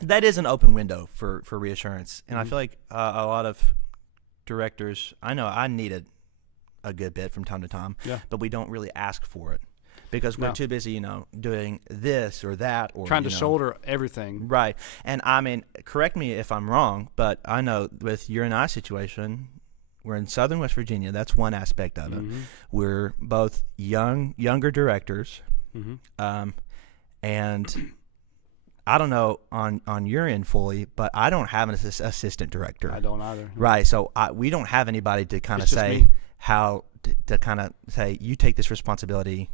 that is an open window for reassurance. And I feel like a lot of directors, I know I need it a good bit from time to time, but we don't really ask for it because we're too busy, doing this or that, or trying to shoulder everything. Right. And I mean, correct me if I'm wrong, but I know with your and I situation, we're in Southern West Virginia. That's one aspect of it. We're both younger directors, and I don't know on your end fully, but I don't have an assistant director. I don't either. Right. So we don't have anybody to kind of say me. how to kind of say, you take this responsibility,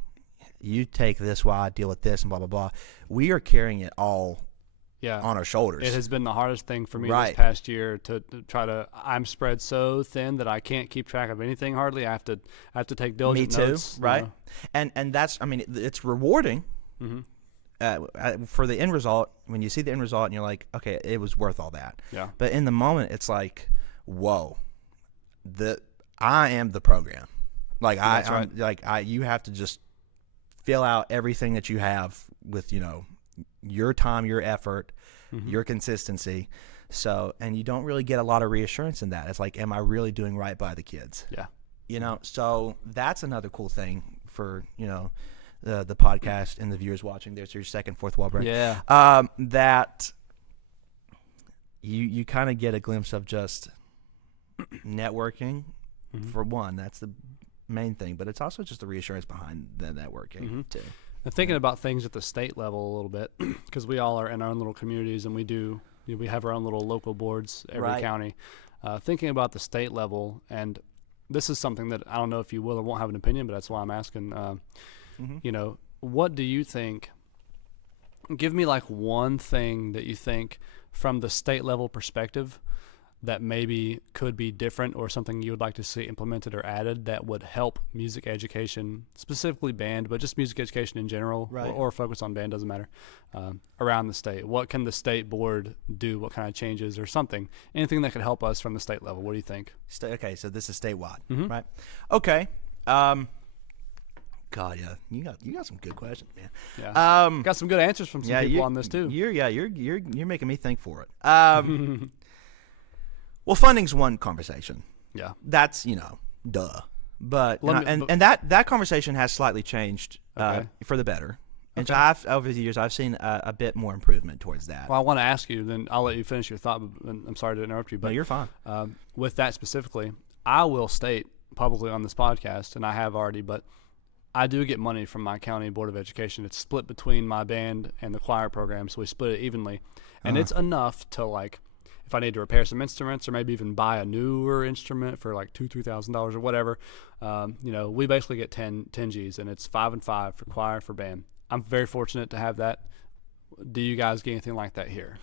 you take this while I deal with this, and blah, blah, blah. We are carrying it all on our shoulders. It has been the hardest thing for me Right. this past year to try to. I'm spread so thin that I can't keep track of anything hardly. I have to take diligent notes. Me too, right? And that's, I mean, it's rewarding for the end result. When you see the end result and you're like, okay, it was worth all that. Yeah. But in the moment, it's like, whoa, I am the program. Like That's I'm right. You have to just fill out everything that you have with your time, your effort, your consistency. So, and you don't really get a lot of reassurance in that. It's like, am I really doing right by the kids? Yeah. So that's another cool thing for, the podcast and the viewers watching. There's your second fourth wall break. Yeah. That you kind of get a glimpse of just networking for one. That's the main thing, but it's also just the reassurance behind the networking too. And thinking about things at the state level a little bit, because we all are in our own little communities and we have our own little local boards every county. Thinking about the state level, and this is something that I don't know if you will or won't have an opinion, but that's why I'm asking. What do you think? Give me like one thing that you think from the state level perspective that maybe could be different, or something you would like to see implemented or added that would help music education, specifically band, but just music education in general, or focus on band, doesn't matter, around the state. What can the state board do? What kind of changes or something? Anything that could help us from the state level. What do you think? Okay, so this is statewide, right? Okay. God, yeah, you got some good questions, man. Yeah. Got some good answers from some people on this too. You're making me think for it. Well, funding's one conversation. Yeah. That's, duh. But and that conversation has slightly changed for the better. And so over the years, I've seen a bit more improvement towards that. Well, I want to ask you, then I'll let you finish your thought. I'm sorry to interrupt you, but no, you're fine. With that specifically, I will state publicly on this podcast, and I have already, but I do get money from my county board of education. It's split between my band and the choir program, so we split it evenly, and it's enough to, like, if I need to repair some instruments or maybe even buy a newer instrument for like $2,000-$3,000 or whatever, we basically get 10 G's, and it's 5 and 5 for choir, for band. I'm very fortunate to have that. Do you guys get anything like that here?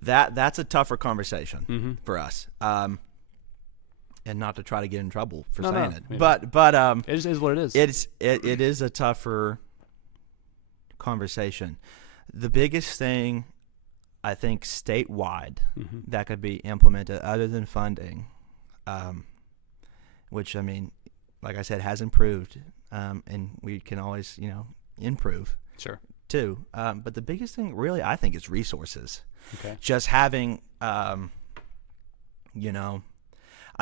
That's a tougher conversation for us. And not to try to get in trouble for saying it, but it is what it is. It is a tougher conversation. The biggest thing, I think, statewide that could be implemented other than funding, which, I mean, like I said, has improved, and we can always, improve. Sure. Too. But the biggest thing, really, I think, is resources. Okay. Just having,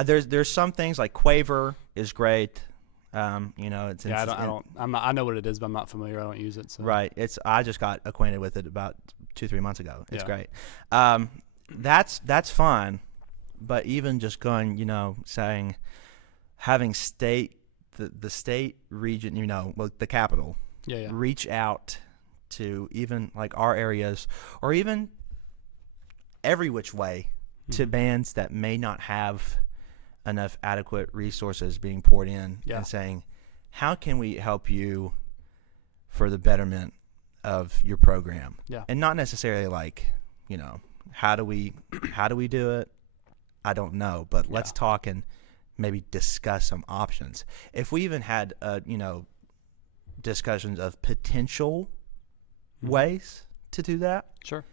there's some things like Quaver is great. It's I know what it is, but I'm not familiar. I don't use it. So. Right. I just got acquainted with it about 2-3 months ago. It's great. That's fine, but even just going, saying, having the state region, the capital, reach out to even like our areas, or even every which way to bands that may not have enough adequate resources being poured in, and saying, how can we help you for the betterment of your program? And not necessarily like, how do we do it? I don't know, but let's talk and maybe discuss some options. If we even had discussions of potential ways to do that, sure,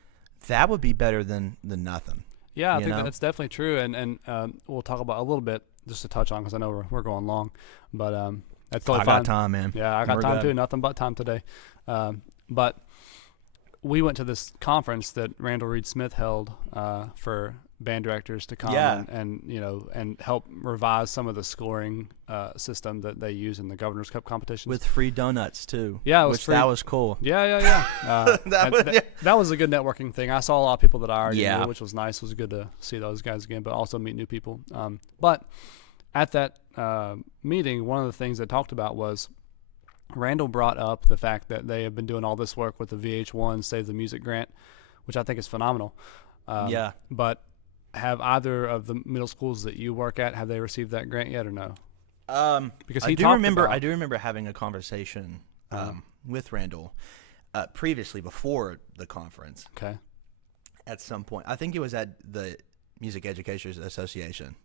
that would be better than nothing. Yeah, I think that's definitely true, and we'll talk about a little bit, just to touch on, because I know we're going long, but That's totally I fine. got time, man. Yeah, I got We're time good. too. Nothing but time today. But we went to this conference that Randall Reed Smith held for band directors to come Yeah. and help revise some of the scoring system that they use in the Governor's Cup competitions. With free donuts too. Yeah, it was which free. that was cool. Yeah. That was a good networking thing. I saw a lot of people that I already Yeah. knew, which was nice. It was good to see those guys again, but also meet new people. But at that meeting, one of the things they talked about was Randall brought up the fact that they have been doing all this work with the VH1 Save the Music grant, which I think is phenomenal. Yeah. But have either of the middle schools that you work at, have they received that grant yet or no? Because I he do talked remember. about- I do remember having a conversation with Randall previously before the conference. Okay. At some point, I think it was at the Music Educators Association,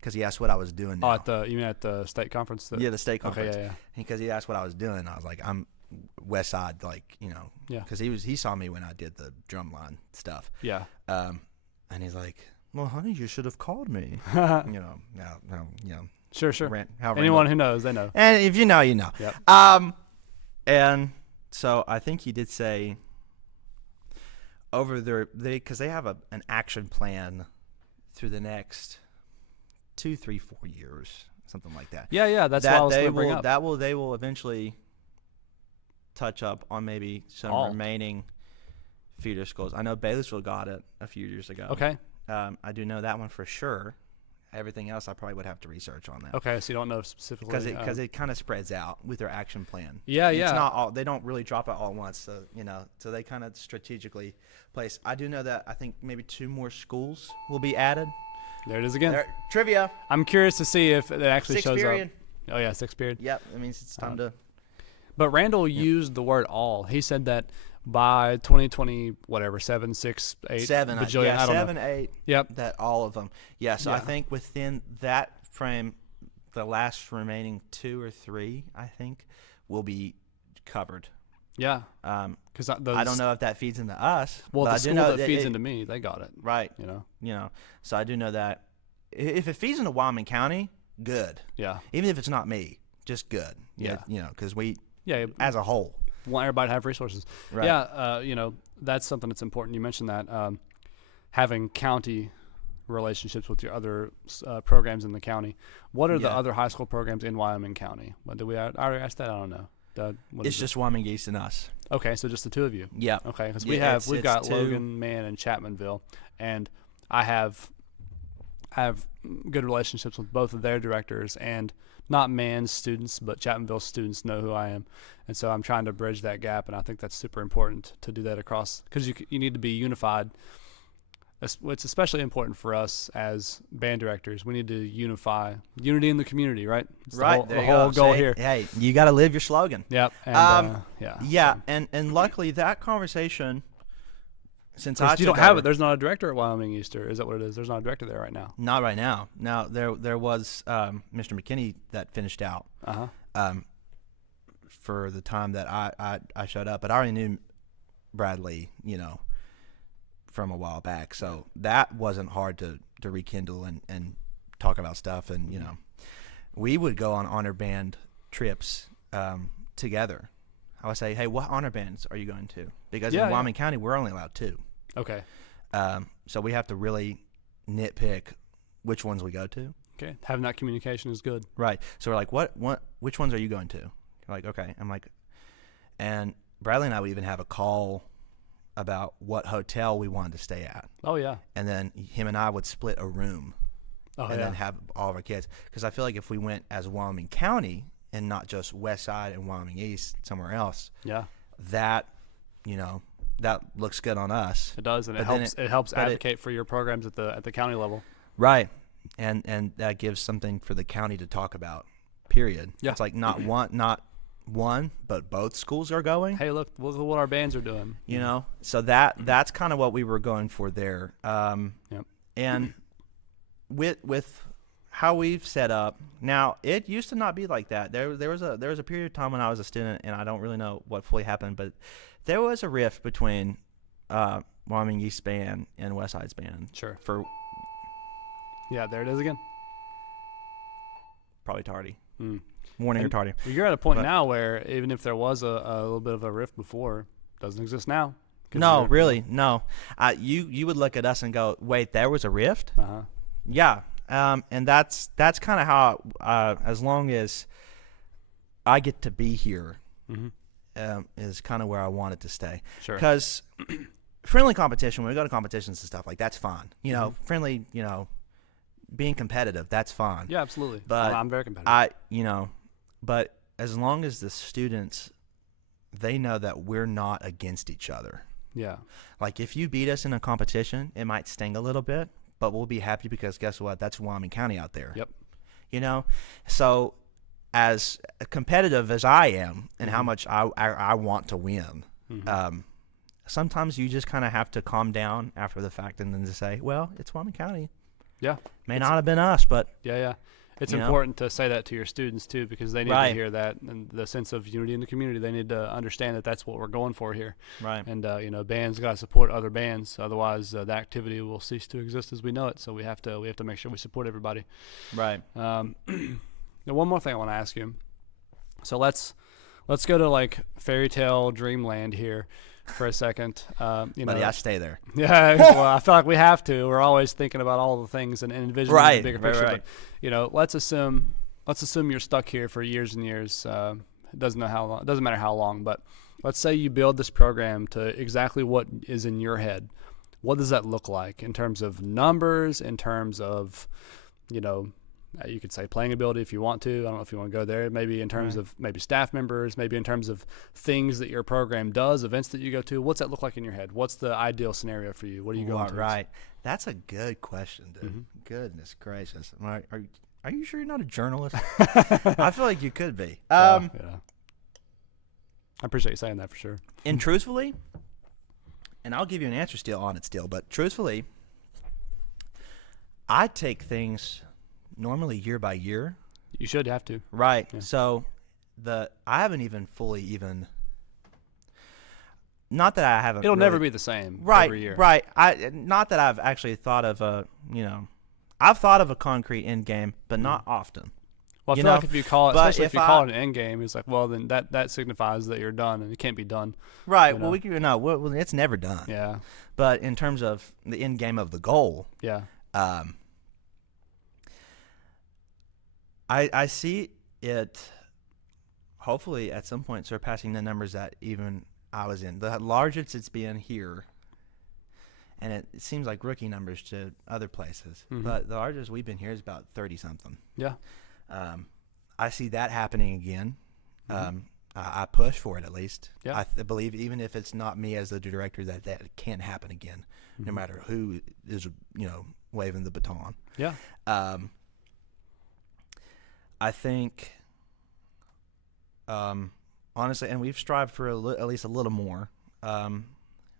because he asked what I was doing now. You mean at the state conference? Yeah, the state conference. Okay, yeah. Because he asked what I was doing, I was like, I'm West Side, Yeah. Because he saw me when I did the drumline stuff. Yeah. And he's like, well, honey, you should have called me. Sure. How Anyone who knows, they know. And if you know, you know. Yep. And so I think he did say over there, because they have an action plan through the next 2, 3, 4 years, something like that. Yeah. That's what I was going to bring up. They will eventually touch up on maybe some remaining feeder schools. I know Baylessville got it a few years ago. Okay. I do know that one for sure. Everything else I probably would have to research on that. Okay, so you don't know specifically. Because it kind of spreads out with their action plan. Yeah. It's not all. They don't really drop it all at once. So they kind of strategically place. I do know that I think maybe 2 more schools will be added. There it is again. Trivia. I'm curious to see if it actually 6th shows period. up. Oh yeah, 6th period. Yep. That means it's time to. But Randall used the word all. He said that by 2020, whatever, 7, 6, 8, bajillion, I don't 7, know. 8. Yep. That all of them. Yeah. So I Yeah. think within that frame, the last remaining 2 or 3, I think, will be covered. Yeah. Because I don't know if that feeds into us. Well, but the I do school know that feeds into me, they got it. Right. You know. So I do know that if it feeds into Wyoming County, good. Yeah. Even if it's not me, just good. Yeah. Because we, Yeah. as a whole. Want everybody to have resources. Right. Yeah. That's something that's important. You mentioned that having county relationships with your other programs in the county. What are the other high school programs in Wyoming County? What did I already asked that? I don't know. It's just Wyoming East and us. Okay, so just the 2 of you. Yeah. Okay, because Yeah, we've got 2. Logan, Man, and Chapmanville, and I have good relationships with both of their directors, and not Man's students, but Chapmanville students know who I am, and so I'm trying to bridge that gap, and I think that's super important to do that across, because you need to be unified. It's especially important for us as band directors. We need to unity in the community, right? It's Right. the whole goal here. Hey, you got to live your slogan. Yep. And, Yeah. So- And luckily that conversation, since Because I you don't took have over- it. There's not a director at Wyoming Easter. Is that what it is? There's not a director there right now. Not right now. Now there was Mr. McKinney that finished out for the time that I showed up, but I already knew Bradley, from a while back, so that wasn't hard to rekindle and talk about stuff, and we would go on honor band trips together. I would say, hey, what honor bands are you going to? Because in Wyoming County we're only allowed 2. Okay. So we have to really nitpick which ones we go to. Okay. Having that communication is good. Right. So we're like, which ones are you going to? You're like, okay. I'm like, and Bradley and I would even have a call about what hotel we wanted to stay at. Oh, yeah. And then him and I would split a room then have all of our kids. Because I feel like if we went as Wyoming County and not just West Side and Wyoming East somewhere else, that looks good on us. It does, and it helps advocate for your programs at the county level. Right. And that gives something for the county to talk about, period. Yeah. It's like not one, but both schools are going. Hey, look at what our bands are doing. So that's kind of what we were going for there. And with how we've set up now, it used to not be like that. There was a period of time when I was a student, and I don't really know what fully happened, but there was a rift between Wyoming East Band and West Side's band. Sure. Yeah, there it is again. Probably tardy. Warning or tardy. You're at a point But- now where even if there was a little bit of a rift before, it doesn't exist now. No, really, no. You would look at us and go, wait, there was a rift? Uh-huh. Yeah, and that's kind of how, as long as I get to be here, is kind of where I want it to stay. Sure. Because friendly competition, when we go to competitions and stuff, like, that's fun. You know, friendly, you know, being competitive, that's fun. Yeah, absolutely. But I'm very competitive. But as long as the students, they know that we're not against each other. Yeah. Like, if you beat us in a competition, it might sting a little bit, but we'll be happy because guess what? That's Wyoming County out there. Yep. You know? So as competitive as I am and how much I want to win, sometimes you just kind of have to calm down after the fact and then just say, well, it's Wyoming County. Yeah. May not have been us, but Yeah. It's You know? important to say that to your students too, because they need Right. to hear that, and the sense of unity in the community. They need to understand that that's what we're going for here. right. And bands got to support other bands, otherwise the activity will cease to exist as we know it. So we have to make sure we support everybody. Right. Now, one more thing I want to ask you. So let's go to like fairy tale dreamland here for a second. Buddy, I stay there. Yeah, well, I feel like we have to. We're always thinking about all the things and envisioning the Right, bigger right, picture. right. But let's assume you're stuck here for years and years. It doesn't matter how long. But let's say you build this program to exactly what is in your head. What does that look like in terms of numbers? In terms of, you could say playing ability if you want to. I don't know if you want to go there. Maybe in terms of maybe staff members, maybe in terms of things that your program does, events that you go to. What's that look like in your head? What's the ideal scenario for you? What are you going to? Right. That's a good question, dude. Goodness gracious. Are you sure you're not a journalist? I feel like you could be. Yeah. I appreciate you saying that for sure. And truthfully, and I'll give you an answer still, but truthfully, I take things normally year by year. You should have to. Right. Yeah. So I haven't even not that I haven't. It'll really, never be the same right, every year. Right. Not that I've actually thought of I've thought of a concrete end game, but not often. Well, I You feel know, like if you call it, but especially if if you I- call it an end game, it's like, well, then that signifies that you're done, and it can't be done. Right. You Well, know? well, it's never done. Yeah. But in terms of the end game of the goal, Yeah. I see it hopefully at some point surpassing the numbers that even I was in. The largest it's been here, and it seems like rookie numbers to other places, but the largest we've been here is about 30-something. Yeah. I see that happening again. I push for it at least. Yeah. I believe even if it's not me as the director, that can happen again, no matter who is waving the baton. Yeah. I think, honestly, and we've strived for at least a little more.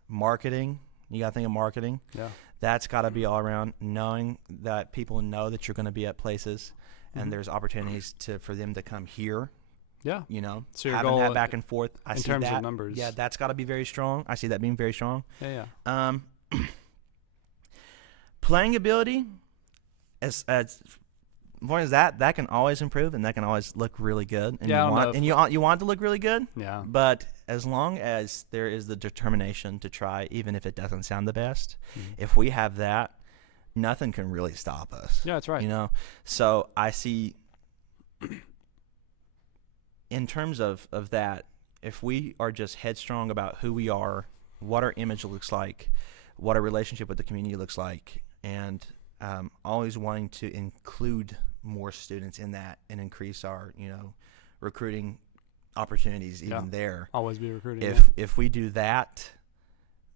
Marketing, you got to think of marketing. Yeah. That's got to be all around, knowing that people know that you're going to be at places, and there's opportunities for them to come here. Yeah. So your having goal that back and forth. I in see terms of that. numbers. Yeah, that's got to be very strong. I see that being very strong. Yeah. Playing ability, as long as that can always improve, and that can always look really good. And Yeah, I don't know you want it to look really good. Yeah. But as long as there is the determination to try, even if it doesn't sound the best, if we have that, nothing can really stop us. Yeah, that's right. So I see, in terms of that, if we are just headstrong about who we are, what our image looks like, what our relationship with the community looks like, and always wanting to include more students in that and increase our, recruiting opportunities even there. Always be recruiting. If we do that,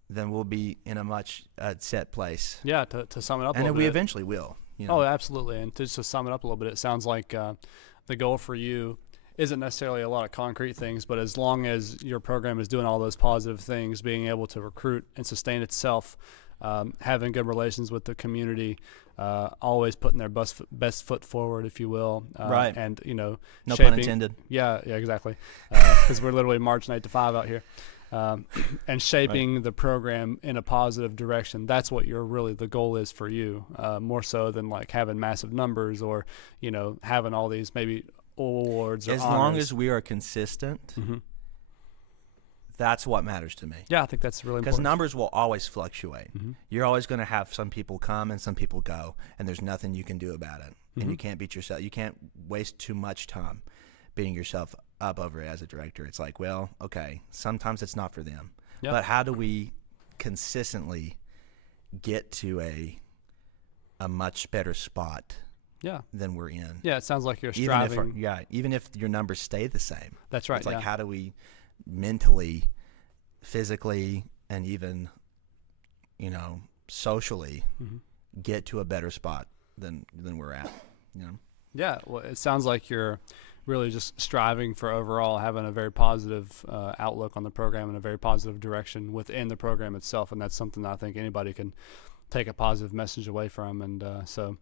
then we'll be in a much set place. Yeah. To sum it up, a And little we bit. eventually will. Oh, absolutely. And to sum it up a little bit, it sounds like the goal for you isn't necessarily a lot of concrete things, but as long as your program is doing all those positive things, being able to recruit and sustain itself, having good relations with the community, always putting their best foot forward, if you will. Right. And, No shaping, pun intended. Yeah, exactly. Because we're literally marching 8 to 5 out here. And shaping the program in a positive direction. That's what the goal is for you, more so than like having massive numbers or, having all these maybe awards or As long honors. as we are consistent, Mhm. that's what matters to me. Yeah, I think that's really Because important. numbers will always fluctuate. Mhm. You're always going to have some people come and some people go, and there's nothing you can do about it. And you can't beat yourself. You can't waste too much time beating yourself up over it as a director. It's like, well, okay, sometimes it's not for them. Yeah. But how do we consistently get to a much better spot Yeah. than we're in? Yeah, it sounds like you're Even if, striving. even if your numbers stay the same. That's right. It's like, yeah. how do we mentally, physically, and even, socially Mhm. get to a better spot than we're at, Yeah, well, it sounds like you're really just striving for overall having a very positive outlook on the program and a very positive direction within the program itself, and that's something that I think anybody can take a positive message away from. And so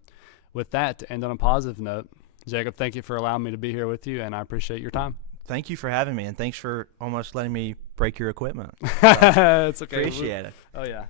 with that, to end on a positive note, Jacob, thank you for allowing me to be here with you, and I appreciate your time. Thank you for having me, and thanks for almost letting me break your equipment. It's okay. Appreciate it. Oh, yeah.